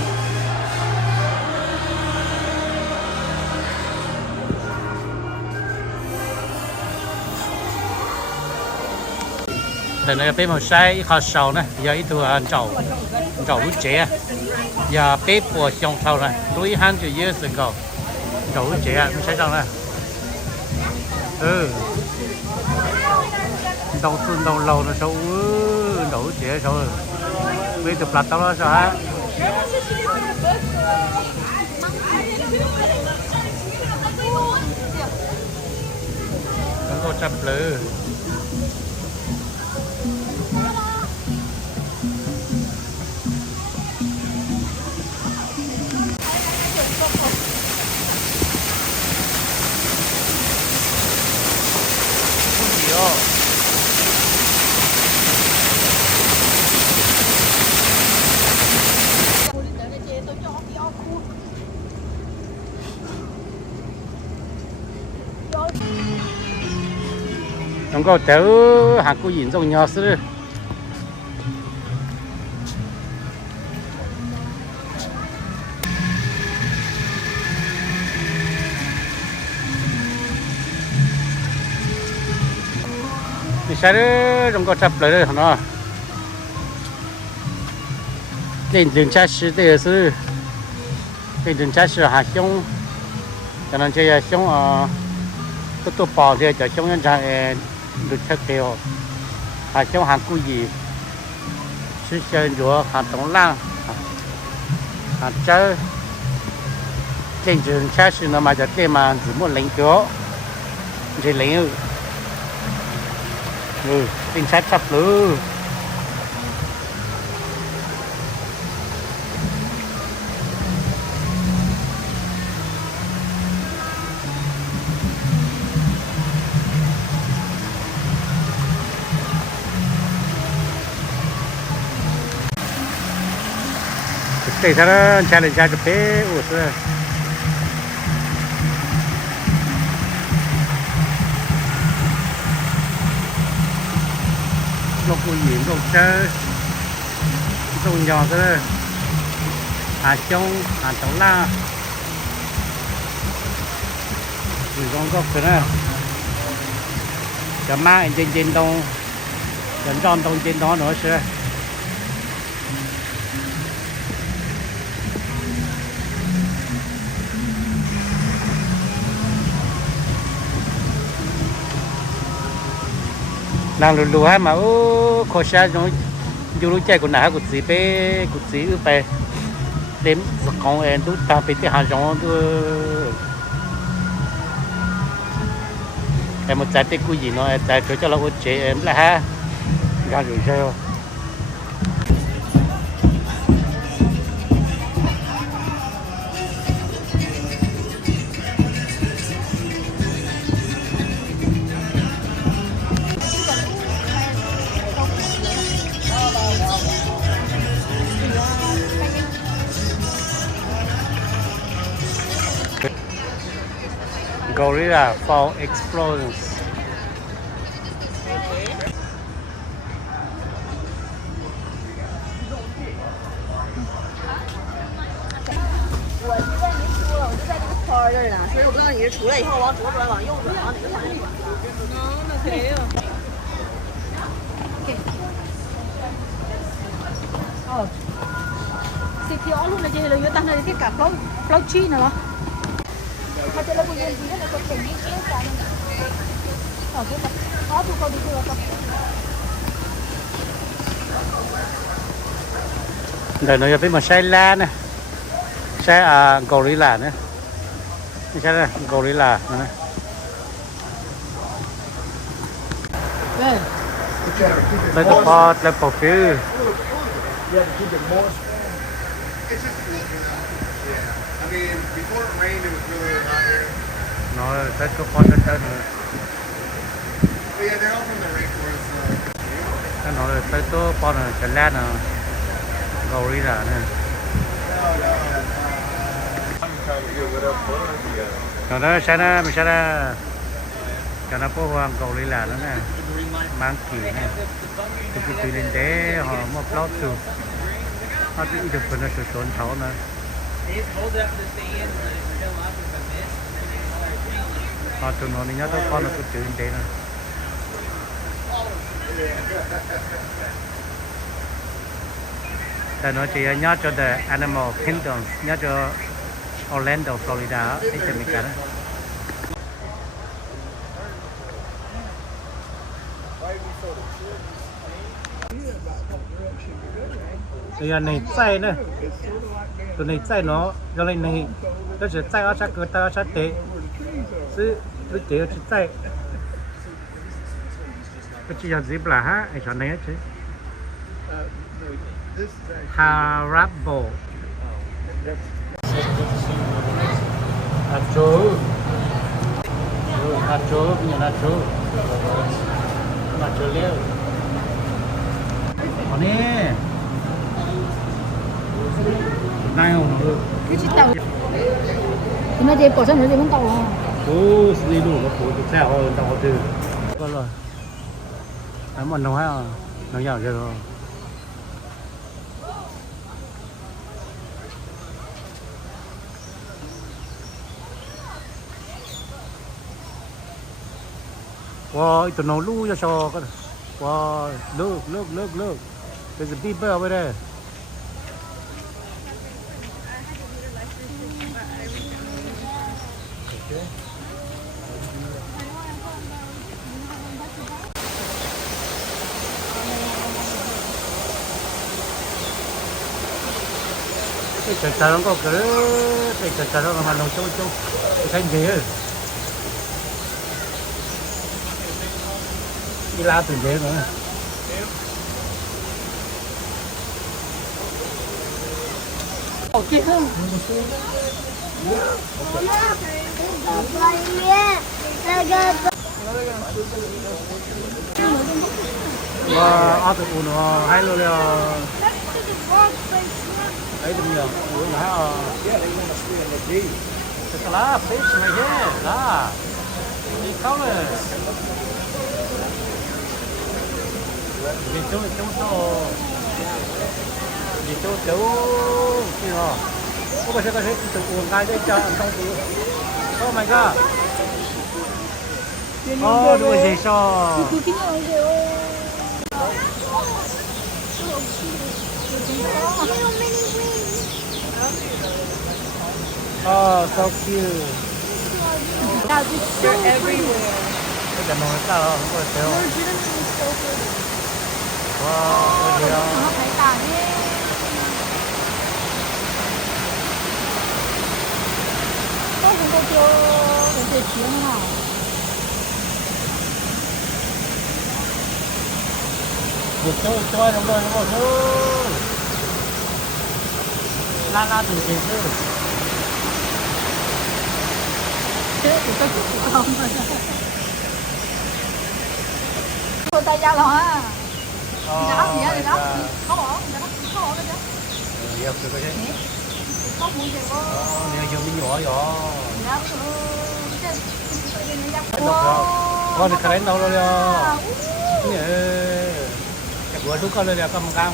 đợt này bên màu say khó sầu này giờ ít thừa ăn chậu lúa trẻ giờ bếp của sông sầu này 300 years ago chậu lúa trẻ mình thấy rằng này đầu xuân đầu lâu nó sâu đổ trẻ sâu bây giờ plạt tao nó sao hả nó chập lư chúng có téo hàng cú nhìn trong nhỏ xưa thì sao đó chúng có chấp lại rồi nó lên đường cha sư đây là lên đường cha sư hạt giống cho nên chơi giống tôi bỏ thì cho giống nhân ra được theo kiểu hạt giống hàng cú gì sư chơi rùa hạt tổng lang hạt chơi trên đường cha sư nó mà cho tên mà chỉ muốn lấy chỗ chỉ lấy tinh sát sắp luôn cái sao nó challenge ra cái bé ủa sao nó vui vẻ nó chơi nó nhỏ thôi hạt trong hạt tàu la người con gốc thế này cả mang trên đông dẫn tròn đông trên đó nữa chứ nàng lù lù hay mà khó xa nó dù lúc chạy của nãy của chị bé của chị ư bé đếm con em tôi ta phải tới hàng giống tôi em một trái tết của gì nó trái cho nó ôn chế em là ha ra rồi sao Gorilla for explosions. Xịt thì ó luôn là gì là người ta này cái cả flow chi nữa. Mà chơi là bây giờ gì đó là có thể đi chơi cả. Ở cái mặt ó tụi con đi chơi là Rồi nó phải một xe la nè, xe gorilla nữa, xe này gorilla này. Đây là pot, là bột phiêu. Nó tới cái pot đó nữa. Nó tới cái pot này cái lá này. Gorilla nè. Còn đó sẽ nó mình sẽ ra cho nó có hoàng gorilla nữa nè, mang kỳ nè, tụi cái lên để họ một lót xuống, họ tự được phần nó sụn thấu nữa. Họ tụi nó nhớ tới con nó cứ tự lên để nè. Tại nó chỉ nhớ cho the Animal Kingdom, nhớ cho Orlando, Florida, ở Jamaica đó. Đây này chạy nữa, tụi này chạy nó, cho nên này nó sẽ chạy ở sát cửa ta sát tế, chứ lúc tế chỉ chạy, cái chỉ là zip là ha, cái chỗ này chứ. Harabo nacho punya nacho liu ini nay không được cái chiếc tàu thì nó để bỏ sang nó để vẫn tàu à sini dulu aku tu saya orang tahu tu kalau mà nó hay nó giàu rồi. Wow, itu no lu ya so. Wow, look. There's a big bear over there. Okay. Cái chả nó có cái chả nó mà nó trâu cái gì ấy. Đi la từ dễ nữa. Ok không? Wow, ác ủn nó hay luôn rồi. Đấy đừng nhờ, ủn nó hay. Cái lá fish right here, lá. Đi không rồi. Đi chỗ gì hả? Có cái tự uống ngay đây cho ăn xong thì. Oh my god. Oh, đuôi gì sao? Oh, so cute. They're everywhere. Bây giờ nói sao không có theo. Wow, ôi kìa. Nó thấy tàn ấy. Tôi cũng có cho để chiến nào. Được chơi đúng rồi thôi. La từ gì chứ? Thế thì tôi cũng không rồi. Cô tay ra rồi hả? Đó, gì đó, gì đó. Khó bỏ, gì đó. Khó bỏ cái đó. Dạ, được rồi chứ. Có mũi gì có. Nếu dùng cái nhỏ rồi. Dạ, Độc rồi. Con thì cái đánh đâu rồi. Cái bữa lúc con lên là cầm cam.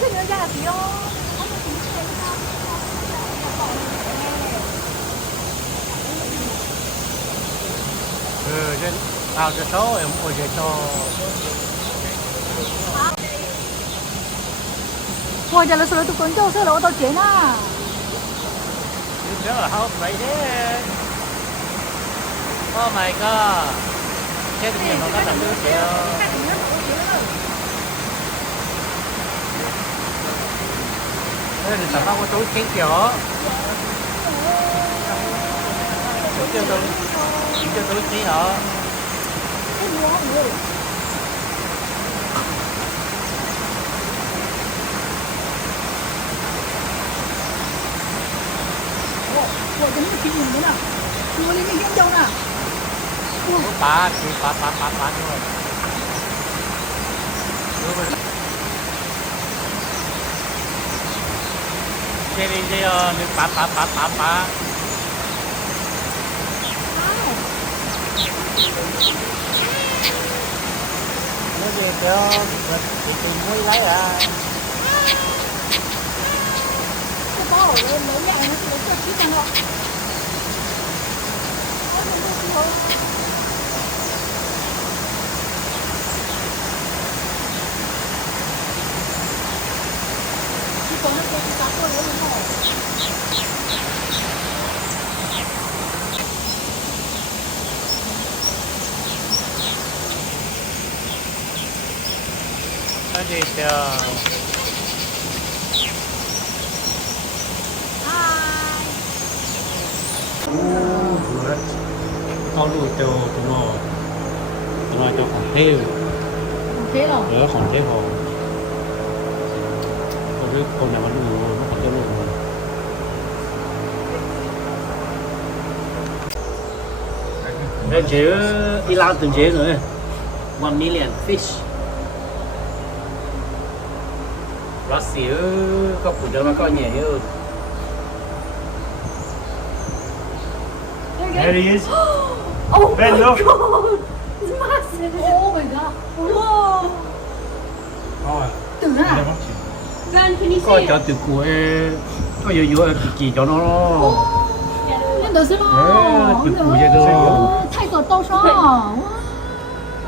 Cái nữa ra là gì đó. Trên ao cho số em ngồi về cho. Ngồi giờ là sửa tụi con cho sửa lỗ tao chế na. Rất là hot right there. Oh my god. Thế thì nó có tầm nước kìa. Thế thì sao có túi kiến kìa. Cho tôi tí hả? Ủa, cái này chị nhìn thế nào? Mua lên cái dâu nào? Bà thôi. Đây đi bà. Nó về cho chị tìm mới lấy à. Cái to ở đây mới nhẹ nó chỉ có chút năng lượng. Chứ còn nó có cái cá thôi đấy đúng không? Nó gì kìa. Con lùi cho tụi nó cho khoảng theo. Thế rồi. Nhớ khoảng theo hồ. Con nào mà lùi nó khoảng theo lùi. Đây chứ Iran từng chế rồi. 1 million fish. Russia có phụ trợ mà có nhẹ hơn. There he is. Oh Ben, my look. god! It's massive! Oh my god! Từ à? Có cho từ cuối có yếu kỳ cho nó Lên đó xíu lo. từ cuối vậy thôi. Thay tổ to sao?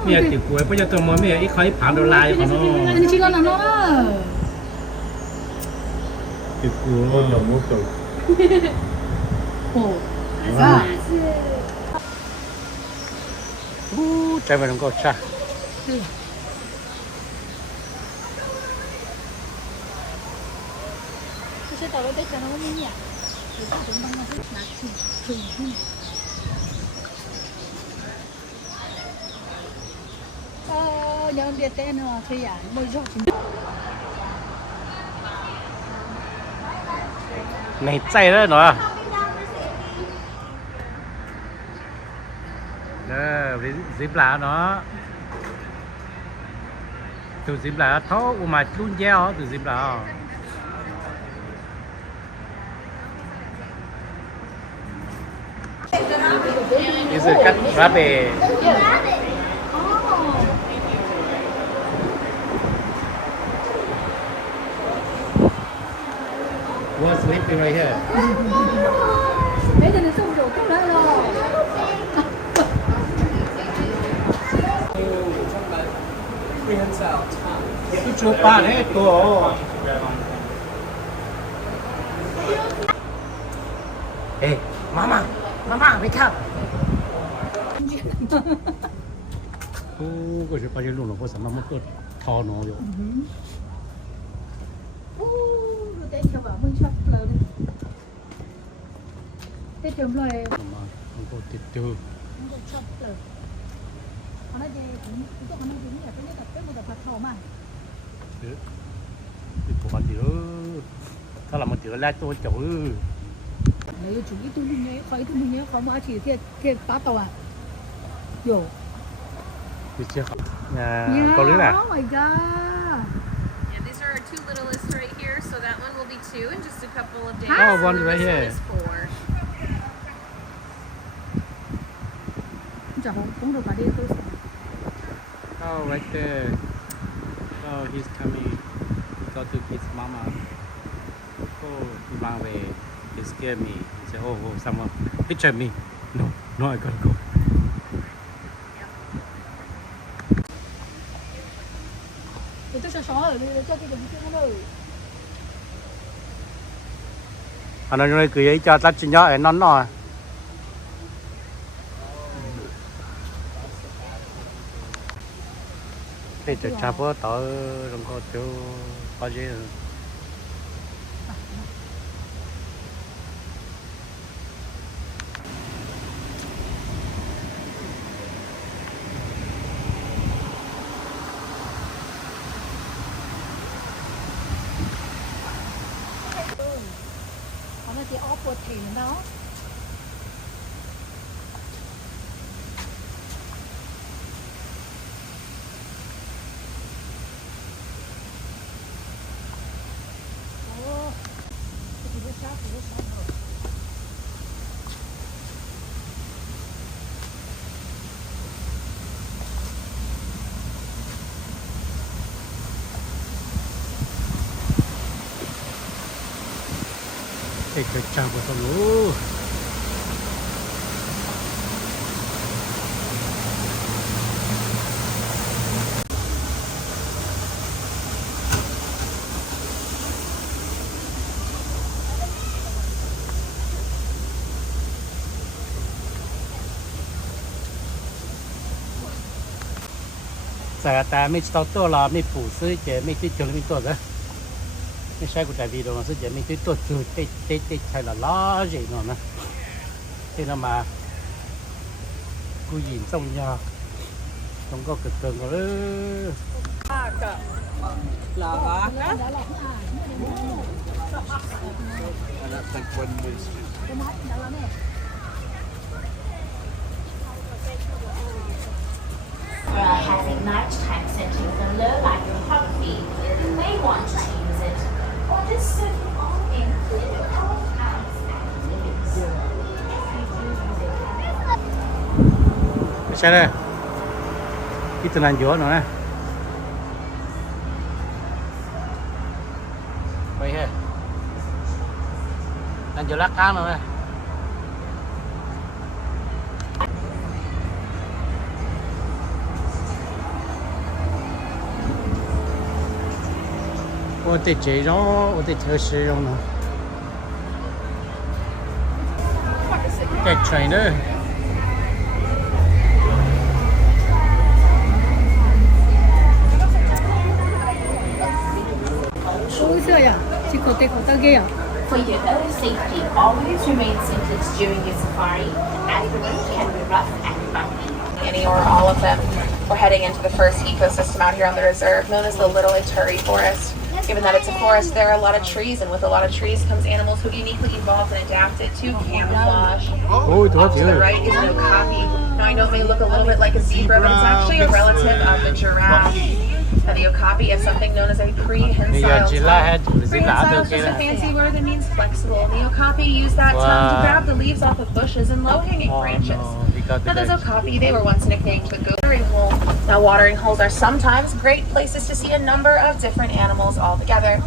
Mẹ từ cuối bây giờ tôi mới mẹ ít khói phản đồ lại của nó. Anh chỉ lo nó đó. Từ cuối. Ồ. Dạ. Trái về nó có cha. Sẽ tao lấy cho nó mới nhỉ. Thì tao cũng đang nói là chừng. Giờ biết tên nữa thì à, mới rồi. Này chạy đó nó. Đó, dịp là nó. Từ dịp là thó mà chun dao từ dịp là. This is cut rabbit. What's sleeping right here? Mấy đứa nó xong rồi cũng đã rồi. Cái chỗ ba đấy to. Hey, mama, wake up. Cái chỗ ba cái luôn nó có sản phẩm một to nó rồi. Rồi tên cho bảo mình sắp lờ đi. Tên chấm rồi. Không có tiệt trừ. Không có sắp lờ. Nó nói gì cũng có nó nói gì là cái tập cái một tập thầu mà. Cái bộ phận gì đó. Đó là một chữ lá tôi chỗ. Nếu chủ ý tôi nhớ khỏi mà chỉ thiệt phá tàu à. Yo. Cái chưa không. Câu lưới à? Oh my god. Yeah, these are our two littlest right here. So that one will be 2 in just a couple of days. Oh, one and right this here. one is 4. Chả không được cả đi tôi. Oh, right there. Oh, he's coming. Go to his mama. Oh, he ran away. He scared me. He said, oh, someone picture me. No, I gotta go. Tôi sẽ xóa ở đây cho cái đồng tiền nó rồi. Anh nói cười ấy cho tắt chuyện nhỏ nó nói. Thế cho cha bố tao không có chỗ có gì. Nó chỉ off một thì đó. Thế cho cha bố tao luôn. Giờ ta mới tao to là mới phụ sư chế mới tới chỗ mới to rồi. Mới sai của đại vì đồ mà sư chế mới tới to chửi tê hay là lá gì nữa nè. Thế là mà cô nhìn trong nhà không có cực cường rồi đó. Has a nighttime setting below like your heartbeat. You may want to use it, or just set it on in clear all eyes and lips. Sao đây? Cái tên anh gió nữa nè. ăn chỗ lát cá nữa nè. Ủa thì chế nó, ủa thì thơ sử dụng nó. Cái trainer. For your own safety, always remain seated during your safari, as the road can be rough and bumpy. Any or all of them. We're heading into the first ecosystem out here on the reserve, known as the Little Ituri Forest. Given that it's a forest, there are a lot of trees, and with a lot of trees comes animals who uniquely evolved and adapted to camouflage. Oh, Off to the right is an okapi. Now I know it may look a little bit like a zebra, but it's actually a relative of the giraffe. Now the okapi has something known as a prehensile tongue. Prehensile is just a fancy word that means flexible. And the okapi use that tongue to grab the leaves off of bushes and low-hanging branches. Now those okapi, they were once nicknamed the watering hole. Now watering holes are sometimes great places to see a number of different animals all together.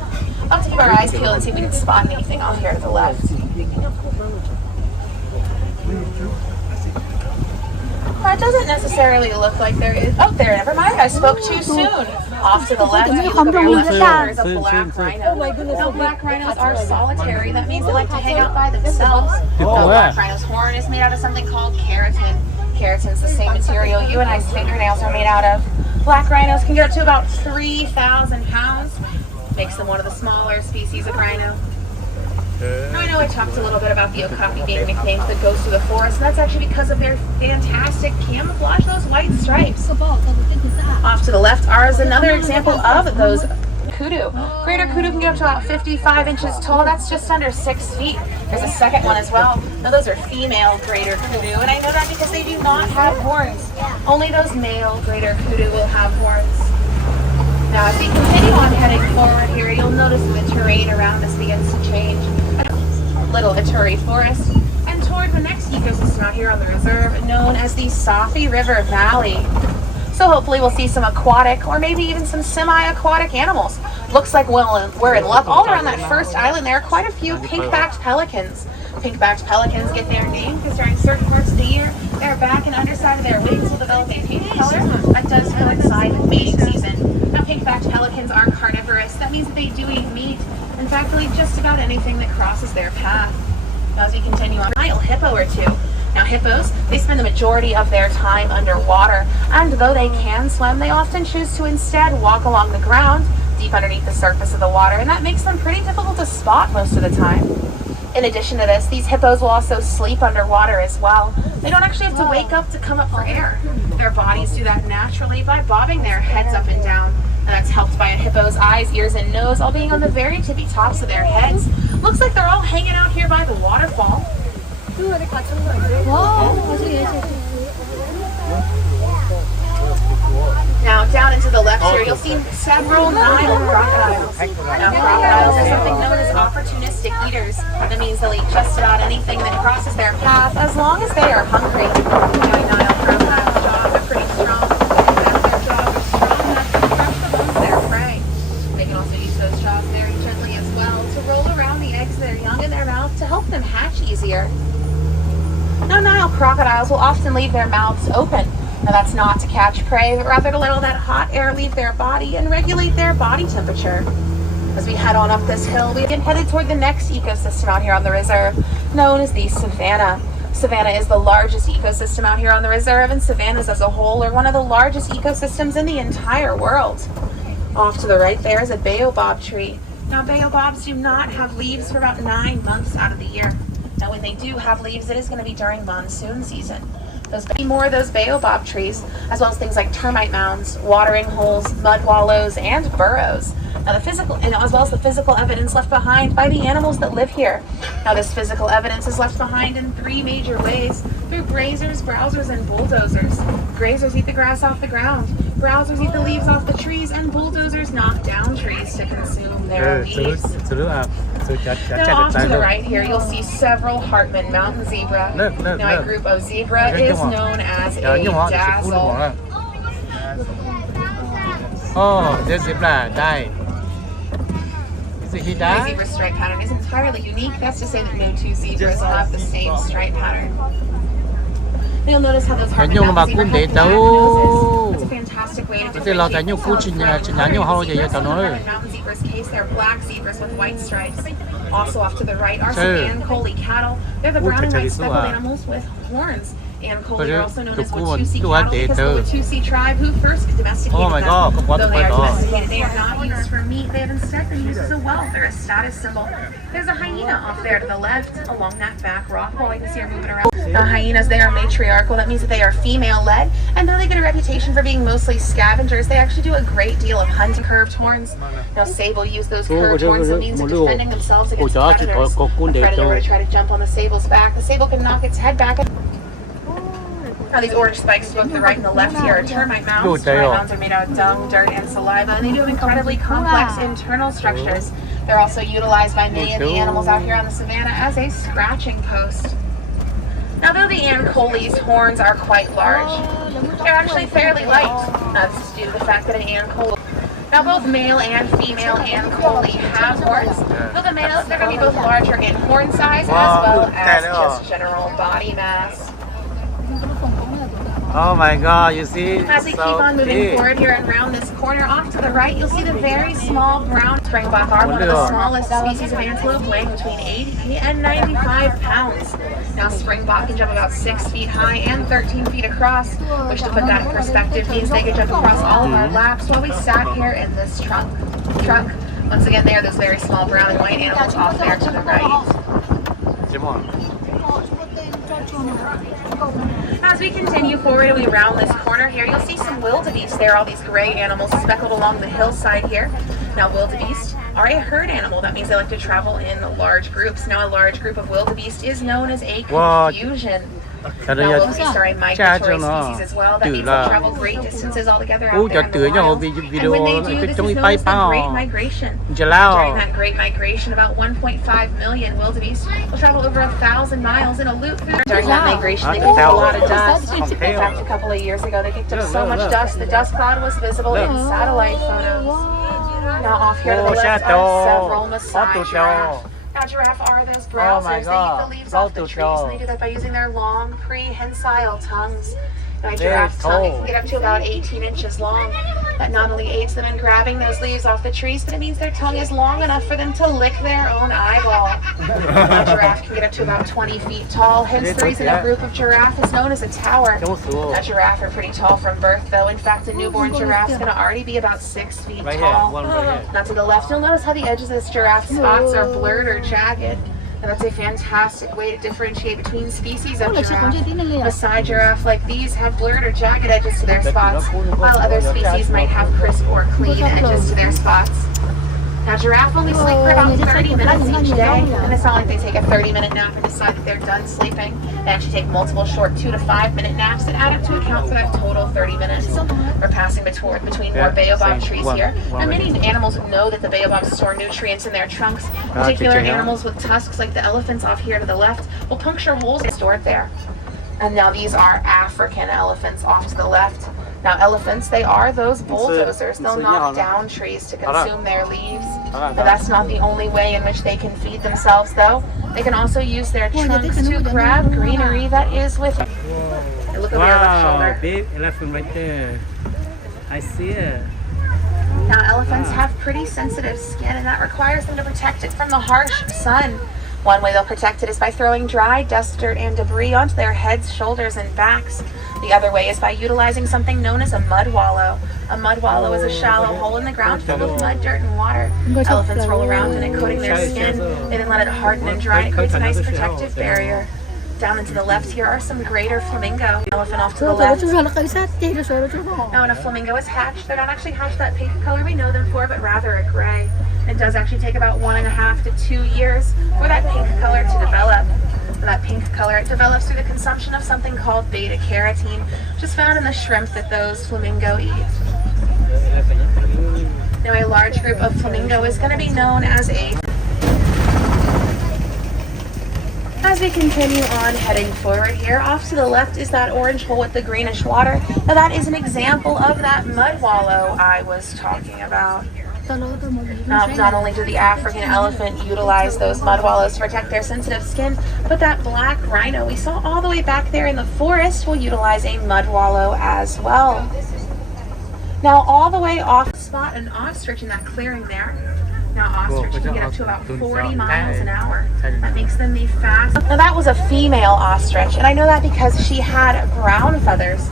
Let's keep our eyes peeled and see if we can spot anything off here to the left. That doesn't necessarily look like there is. Oh, there, never mind. I spoke too soon. Off to the left, there's a black rhino. Now, black rhinos are solitary. That means they like to hang out by themselves. Now, black rhino's horn is made out of something called keratin. Keratin's the same material you and I's fingernails are made out of. Black rhinos can get up to about 3,000 pounds. Makes them one of the smaller species of rhino. Now I know I talked a little bit about the okapi being nicknamed the ghost of the forest, and that's actually because of their fantastic camouflage, those white stripes. Off to the left is another example of those kudu. Greater kudu can get up to about 55 inches tall. That's just under 6 feet. There's a second one as well. Now those are female greater kudu, and I know that because they do not have horns. Only those male greater kudu will have horns. Now as we continue on heading forward here, you'll notice the terrain around us begins to change. Little Ituri Forest, and toward the next ecosystem out here on the reserve, known as the Safi River Valley. So hopefully we'll see some aquatic or maybe even some semi-aquatic animals. Looks like we're in luck. All around that first island there are quite a few pink-backed pelicans. Pink-backed pelicans get their name because during certain parts of the year, their back and underside of their wings will develop a pink color that does coincide with mating season. Now pink-backed pelicans are carnivorous. That means that they do eat meat. In fact, they'll eat just about anything that crosses their path. Now as we continue on, Nile hippo or two. Now hippos, they spend the majority of their time underwater, and though they can swim, they often choose to instead walk along the ground, deep underneath the surface of the water, and that makes them pretty difficult to spot most of the time. In addition to this, these hippos will also sleep underwater as well. They don't actually have to wake up to come up for air. Their bodies do that naturally by bobbing their heads up and down. And that's helped by a hippo's eyes, ears, and nose all being on the very tippy tops of their heads. Looks like they're all hanging out here by the waterfall. Now down into the left here, you'll see several Nile crocodiles. Now crocodiles are something known as opportunistic eaters. That means they'll eat just about anything that crosses their path as long as they are hungry. Nile crocodiles' jaws are pretty strong. Their jaws are strong enough to crush the bones of their prey. They can also use those jaws very gently as well to roll around the eggs that are young in their mouth to help them hatch easier. Now Nile crocodiles will often leave their mouths open. Now that's not to catch prey, but rather to let all that hot air leave their body and regulate their body temperature. As we head on up this hill, we get headed toward the next ecosystem out here on the reserve, known as the savanna. Savanna is the largest ecosystem out here on the reserve, and savannas as a whole are one of the largest ecosystems in the entire world. Off to the right there is a baobab tree. Now baobabs do not have leaves for about 9 months out of the year. Now when they do have leaves, it is going to be during monsoon season. More of those baobab trees, as well as things like termite mounds, watering holes, mud wallows, and burrows. Now as well as the physical evidence left behind by the animals that live here. Now this physical evidence is left behind in 3 major ways: through grazers, browsers, and bulldozers. Grazers eat the grass off the ground, browsers eat the leaves off the trees, and bulldozers knock down trees to consume their leaves. Now off to the right here, you'll see several Hartman mountain zebra. Now a group of zebra is known as a dazzle. Oh, this zebra died. he The died? zebra stripe pattern is entirely unique. That's to say that no two zebras will have the same stripe pattern. You'll notice how those Cái nhung mà cũng để tao. It's a fantastic way to Cái là cái nhung cũng chỉ nhà nhung hao vậy tao nói. mountain zebras case, they're black zebras with white stripes. Also off to the right are some Ankoli cattle. They're the brown and white speckled animals with horns. Ankoli are also known as Watusi cattle because the Watusi tribe who first domesticated them. Though they are domesticated, they are not used for meat. They have instead been used as a welfare, a status symbol. There's a hyena off there to the left along that back rock wall. You can see her moving around. Hyenas, they are matriarchal. That means that they are female-led. And though they get a reputation for being mostly scavengers, they actually do a great deal of hunting. Curved horns. Now, sable use those curved horns as a means of defending themselves against predators. A predator were to try to jump on the sable's back. The sable can knock its head back. Now these orange spikes to both the right and the left here are termite mounds. Termite mounds are made out of dung, dirt, and saliva, and they do have incredibly complex internal structures. They're also utilized by many of the animals out here on the savannah as a scratching post. Now though the Ankoli's horns are quite large, they're actually fairly light. This is due to the fact that an Ankoli. Now both male and female Ankoli have horns. Though the males, they're going to be both larger in horn size as well as just general body mass. Oh my God, you see? As we keep on moving forward here and around this corner, off to the right, you'll see the very small brown springbok are one of the smallest species of antelope, weighing between 80 and 95 pounds. Now, springbok can jump about 6 feet high and 13 feet across, which to put that in perspective means they can jump across all of our laps while we sat here in this truck. Once again, they are those very small brown and white animals off there to the right. As we continue forward and we round this corner here, you'll see some wildebeest. There are all these gray animals speckled along the hillside here. Now, wildebeest are a herd animal. That means they like to travel in large groups. Now, a large group of wildebeest is known as a confusion. Now, wildebeest are a migratory species as well. That means they'll travel great distances altogether out there in the wild. And when they do, this is known as the Great Migration. During that Great Migration, about 1.5 million wildebeest will travel over 1,000 miles in a loop. During that migration, they kicked up a lot of dust. In fact, a couple of years ago, they kicked up so much dust, the dust cloud was visible in satellite photos. Now, off here to the left are several Maasai giraffes. Now, giraffe are those browsers. They eat the leaves off the trees, and they do that by using their long, prehensile tongues. Now, a giraffe's tongue can get up to about 18 inches long. That not only aids them in grabbing those leaves off the trees, but it means their tongue is long enough for them to lick their own eyeball. A giraffe can get up to about 20 feet tall, hence the reason a group of giraffe is known as a tower. A giraffe are pretty tall from birth, though. In fact, a newborn giraffe is going to already be about 6 feet tall. Now to the left, you'll notice how the edges of this giraffe's spots are blurred or jagged. And that's a fantastic way to differentiate between species of giraffe. Maasai giraffe like these have blurred or jagged edges to their spots, while other species might have crisp or clean edges to their spots. Now, giraffe only sleep for about 30 minutes each day, and it's not like they take a 30-minute nap and decide that they're done sleeping. They actually take multiple short 2 to 5 minute naps that add up to account for that total 30 minutes. We're passing between more baobab trees here, and many animals know that the baobabs store nutrients in their trunks. Particular animals with tusks, like the elephants off here to the left, will puncture holes stored there. And now these are African elephants off to the left. Now, elephants, they are those bulldozers. They'll knock down trees to consume their leaves. But that's not the only way in which they can feed themselves, though. They can also use their trunks to grab greenery that is within. Look over your left shoulder. Big elephant right there. I see it. Now, elephants have pretty sensitive skin, and that requires them to protect it from the harsh sun. One way they'll protect it is by throwing dry dust, dirt, and debris onto their heads, shoulders, and backs. The other way is by utilizing something known as a mud wallow. A mud wallow is a shallow hole in the ground filled with mud, dirt, and water. Elephants roll around in it, coating their skin. They then let it harden and dry, and it creates a nice protective barrier. Down and to the left here are some greater flamingo. Elephant off to the left. Now, when a flamingo is hatched, they're not actually hatched that pink color we know them for, but rather a gray. It does actually take about 1.5 to 2 years for that pink color to develop. And that pink color, it develops through the consumption of something called beta carotene, which is found in the shrimp that those flamingo eat. Now, a large group of flamingo is going to be known as a... As we continue on heading forward here, off to the left is that orange hole with the greenish water. Now, that is an example of that mud wallow I was talking about. Not only do the African elephant utilize those mud wallows to protect their sensitive skin, but that black rhino we saw all the way back there in the forest will utilize a mud wallow as well. Now all the way off, spot an ostrich in that clearing there. Now ostrich can get up to about 40 miles an hour. That makes them the fastest. Now that was a female ostrich, and I know that because she had brown feathers.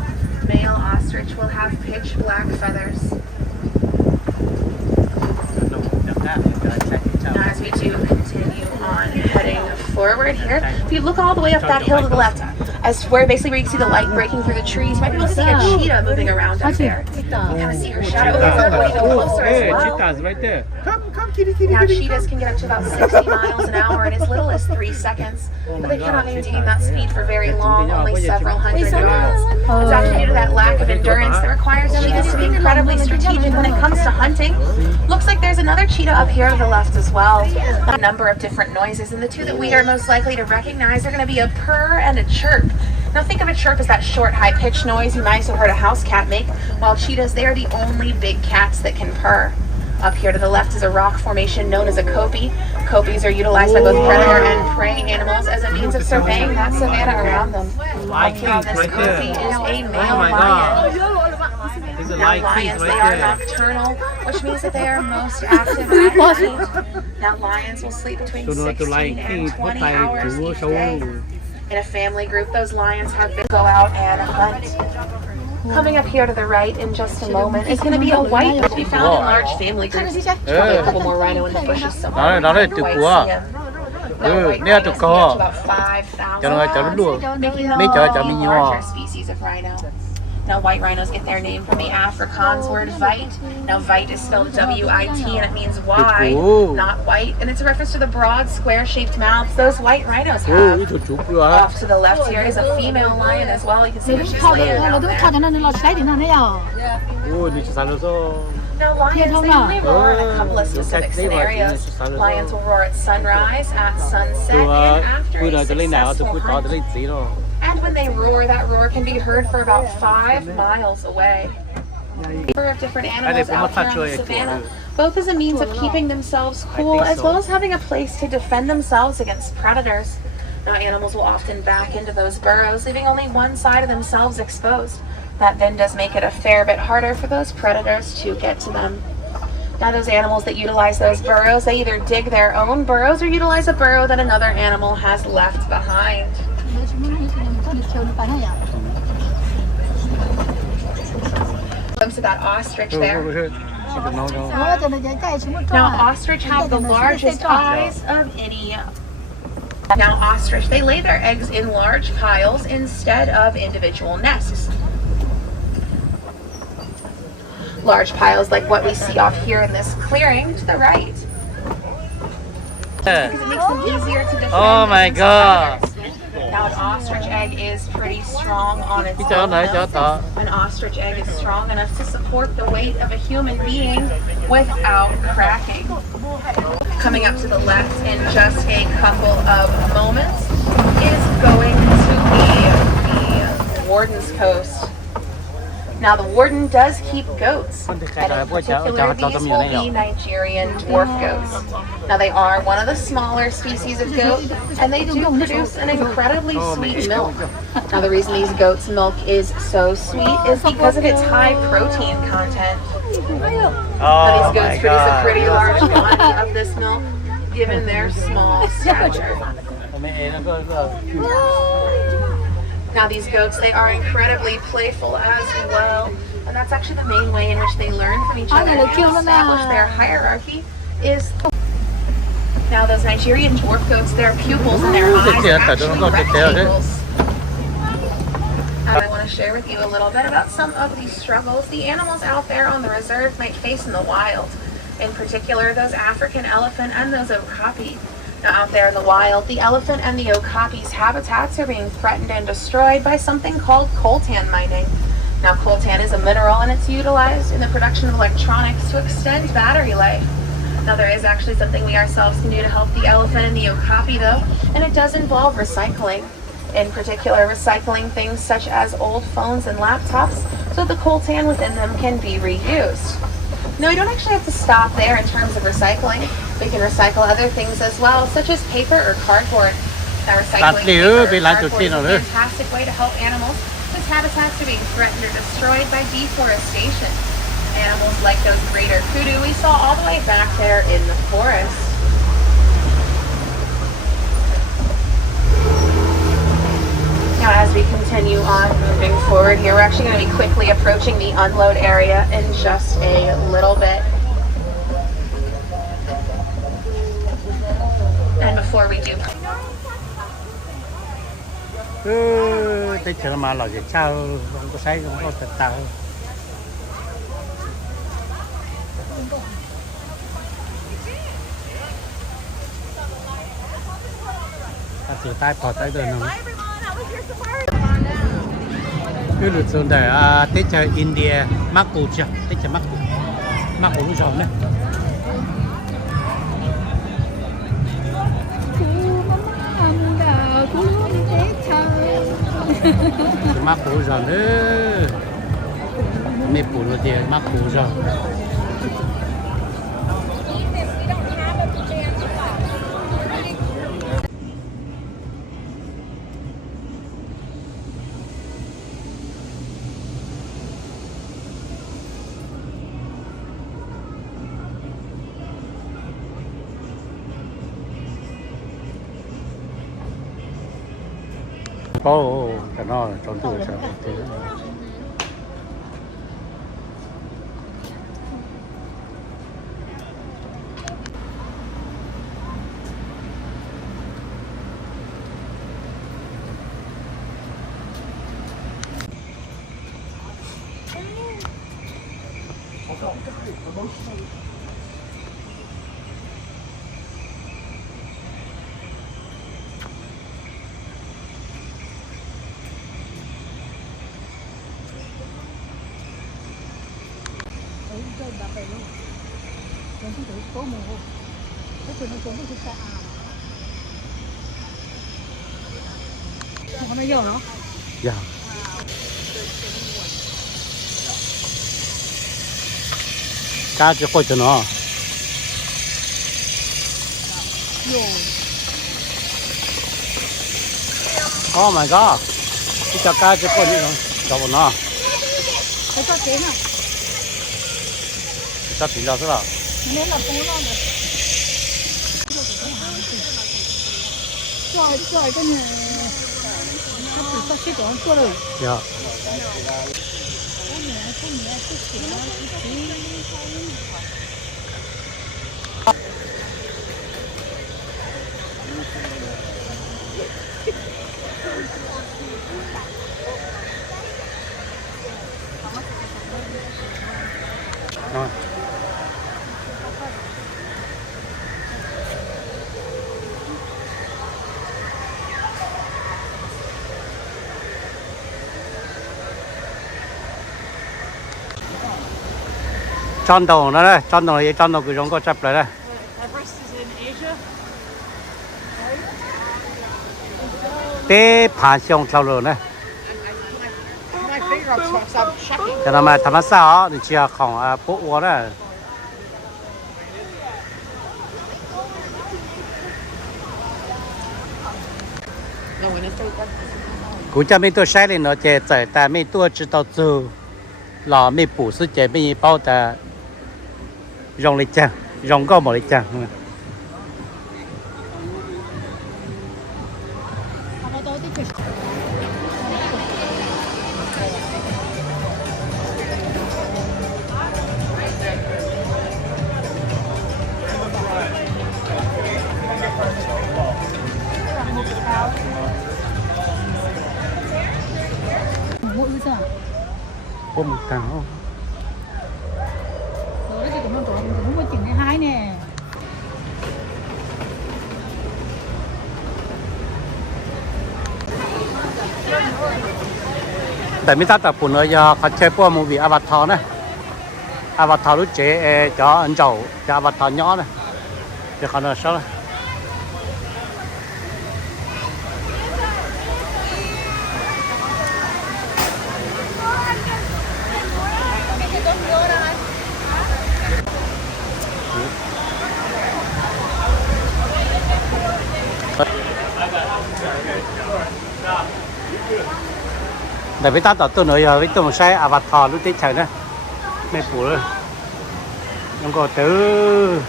Male ostrich will have pitch black feathers. Now as we do continue on heading forward here, if you look all the way up that hill to the left, as where you can see the light breaking through the trees, you might be able to see a cheetah moving around up there. You kind of see her shadow even closer as well. right there. Come, kitty, kitty, Now kitty. cheetahs can get up to about 60 miles an hour in as little as 3 seconds, but they cannot maintain that speed for very long, only several hundred yards. It's actually due to that lack of endurance that requires cheetahs to be incredibly strategic when it comes to hunting. Looks like there's another cheetah up here to the left as well. A number of different noises, and the two that we are most likely to recognize are going to be a purr and a chirp. Now think of a chirp as that short, high-pitched noise you might have heard a house cat make, while cheetahs, they are the only big cats that can purr. Up here to the left is a rock formation known as a koopy. Koopies are utilized by both predator and prey animals as a means of surveying that savanna around them. Up here on this koopy is a male lion. Now lions, they are nocturnal, which means that they are most active at night. Now lions will sleep between 16 and 20 hours each day. In a family group, those lions have been go out and hunt. Coming up here to the right in just a moment is going to be a white to be found in large family groups. There's probably a couple more rhino in the bushes somewhere. You can't quite see them. That white rhino can get to about 5,000, making them the larger species of rhino. Now white rhinos get their name from the Afrikaans word vite. Now vite is spelled W-I-T and it means Y, not white. And it's a reference to the broad square-shaped mouths those white rhinos have. Off to the left here is a female lion as well. You can see that she's laying down there. Now lions, they only roar in a couple of specific scenarios. Lions will roar at sunrise, at sunset, and after a successful hunt. And when they roar, that roar can be heard for about 5 miles away. A number of different animals out there on the savannah, both as a means of keeping themselves cool, as well as having a place to defend themselves against predators. Now animals will often back into those burrows, leaving only one side of themselves exposed. That then does make it a fair bit harder for those predators to get to them. Now those animals that utilize those burrows, they either dig their own burrows or utilize a burrow that another animal has left behind. Comes to that ostrich there. Now ostrich have the largest eyes of any. Now ostrich, they lay their eggs in large piles instead of individual nests. Large piles like what we see off here in this clearing to the right. Because it makes them easier to defend. Oh my god. Now an ostrich egg is pretty strong on its own. An ostrich egg is strong enough to support the weight of a human being without cracking. Coming up to the left in just a couple of moments is going to be the Warden's Coast. Now the warden does keep goats, and in particular these will be Nigerian dwarf goats. Now they are one of the smaller species of goat, and they do produce an incredibly sweet milk. Now the reason these goats' milk is so sweet is because of its high protein content. Now these goats produce a pretty large quantity of this milk, given their small stature. Now these goats, they are incredibly playful as well, and that's actually the main way in which they learn from each other and establish their hierarchy is. Now those Nigerian dwarf goats, their pupils in their eyes are actually rectangles. I want to share with you a little bit about some of these struggles the animals out there on the reserve might face in the wild. In particular, those African elephant and those okapi. Now out there in the wild, the elephant and the okapi's habitats are being threatened and destroyed by something called coltan mining. Now coltan is a mineral and it's utilized in the production of electronics to extend battery life. Now there is actually something we ourselves can do to help the elephant and the okapi though, and it does involve recycling. In particular, recycling things such as old phones and laptops so the coltan within them can be reused. No, we don't actually have to stop there in terms of recycling. We can recycle other things as well, such as paper or cardboard. Now, recycling paper or cardboard is a fantastic way to help animals whose habitats are being threatened or destroyed by deforestation. Animals like those greater kudu we saw all the way back there in the forest. Now, as we continue on moving forward here, we're actually going to be quickly approaching the unload area in just a little bit. And before we do... Tới chợ mà là cái sao không có sấy không có thịt tàu. Ta từ tay phọt tới đây nó. Cái lịch sử này tới chợ India mắc cù chưa? Tới chợ mắc cù lúc rồi đấy. Mắc cù rồi nữa. Mấy cù nó thì mắc cù rồi. Có cái nó trốn tủ sao thế. Nó dở nó. Dạ. Cá chỉ coi cho nó. Oh my god. Cái cho cá chỉ coi như nó. Cho bọn nó. Cái cho thế nào? Cho thịt ra thế nào? Nên là cú nó rồi. Trời cái này. Sao xí đồ cho rồi. Dạ. Rồi. Tròn đầu nó đây, tròn đầu này, tròn đầu cứ giống có chập lại đây. Tế phá xong sau rồi này. Cho nên mà thầm sao thì chỉ khoảng bộ quá đó. Cũng cho mấy tôi sai lên nó chạy chạy tại mấy tôi chỉ tao từ là mấy bổ sư chạy mấy bao ta rong lấy chăng rong có bỏ lấy chăng. Có một tàu không? Rồi thì cũng không có chừng hai nè. Tại mình ta tập phụ nữ giờ họ chơi qua một vị avatar này. Avatar lúc trẻ cho anh chậu cho avatar nhỏ này. Thì họ nói sao này. để với ta tôi nói giờ với tôi một sai avatar lúc tết trời nữa mẹ phụ rồi không có từ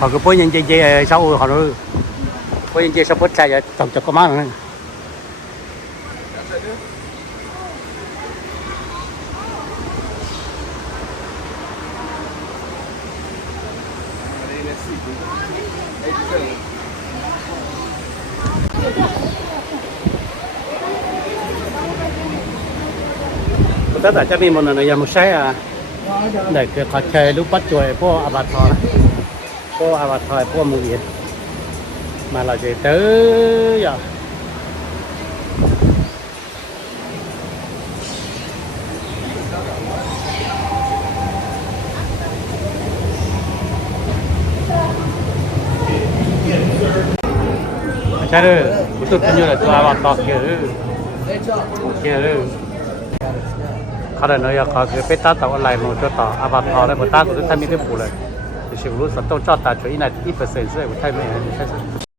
họ cứ bôi những gì sau họ rồi bôi những gì sau bớt chạy tổng cho có má nữa tất cả các mình một lần một sai à để cái họ chơi lúc bắt chuột po avatar po avatar po mù gì mà là gì tới giờ chắc rồi tôi cũng như là tôi avatar kiaเขาเดินเลยเขาคือไปตัดต่ออะไรมันจะต่ออาบาทอแล้วมันตัดก็จะทำไม่ได้ปุ๊เลยแต่สิ่งรู้สัตว์ต้องจอดตัดช่วยอีกหน่อย1%ใช่ไหมใช่ไหมใช่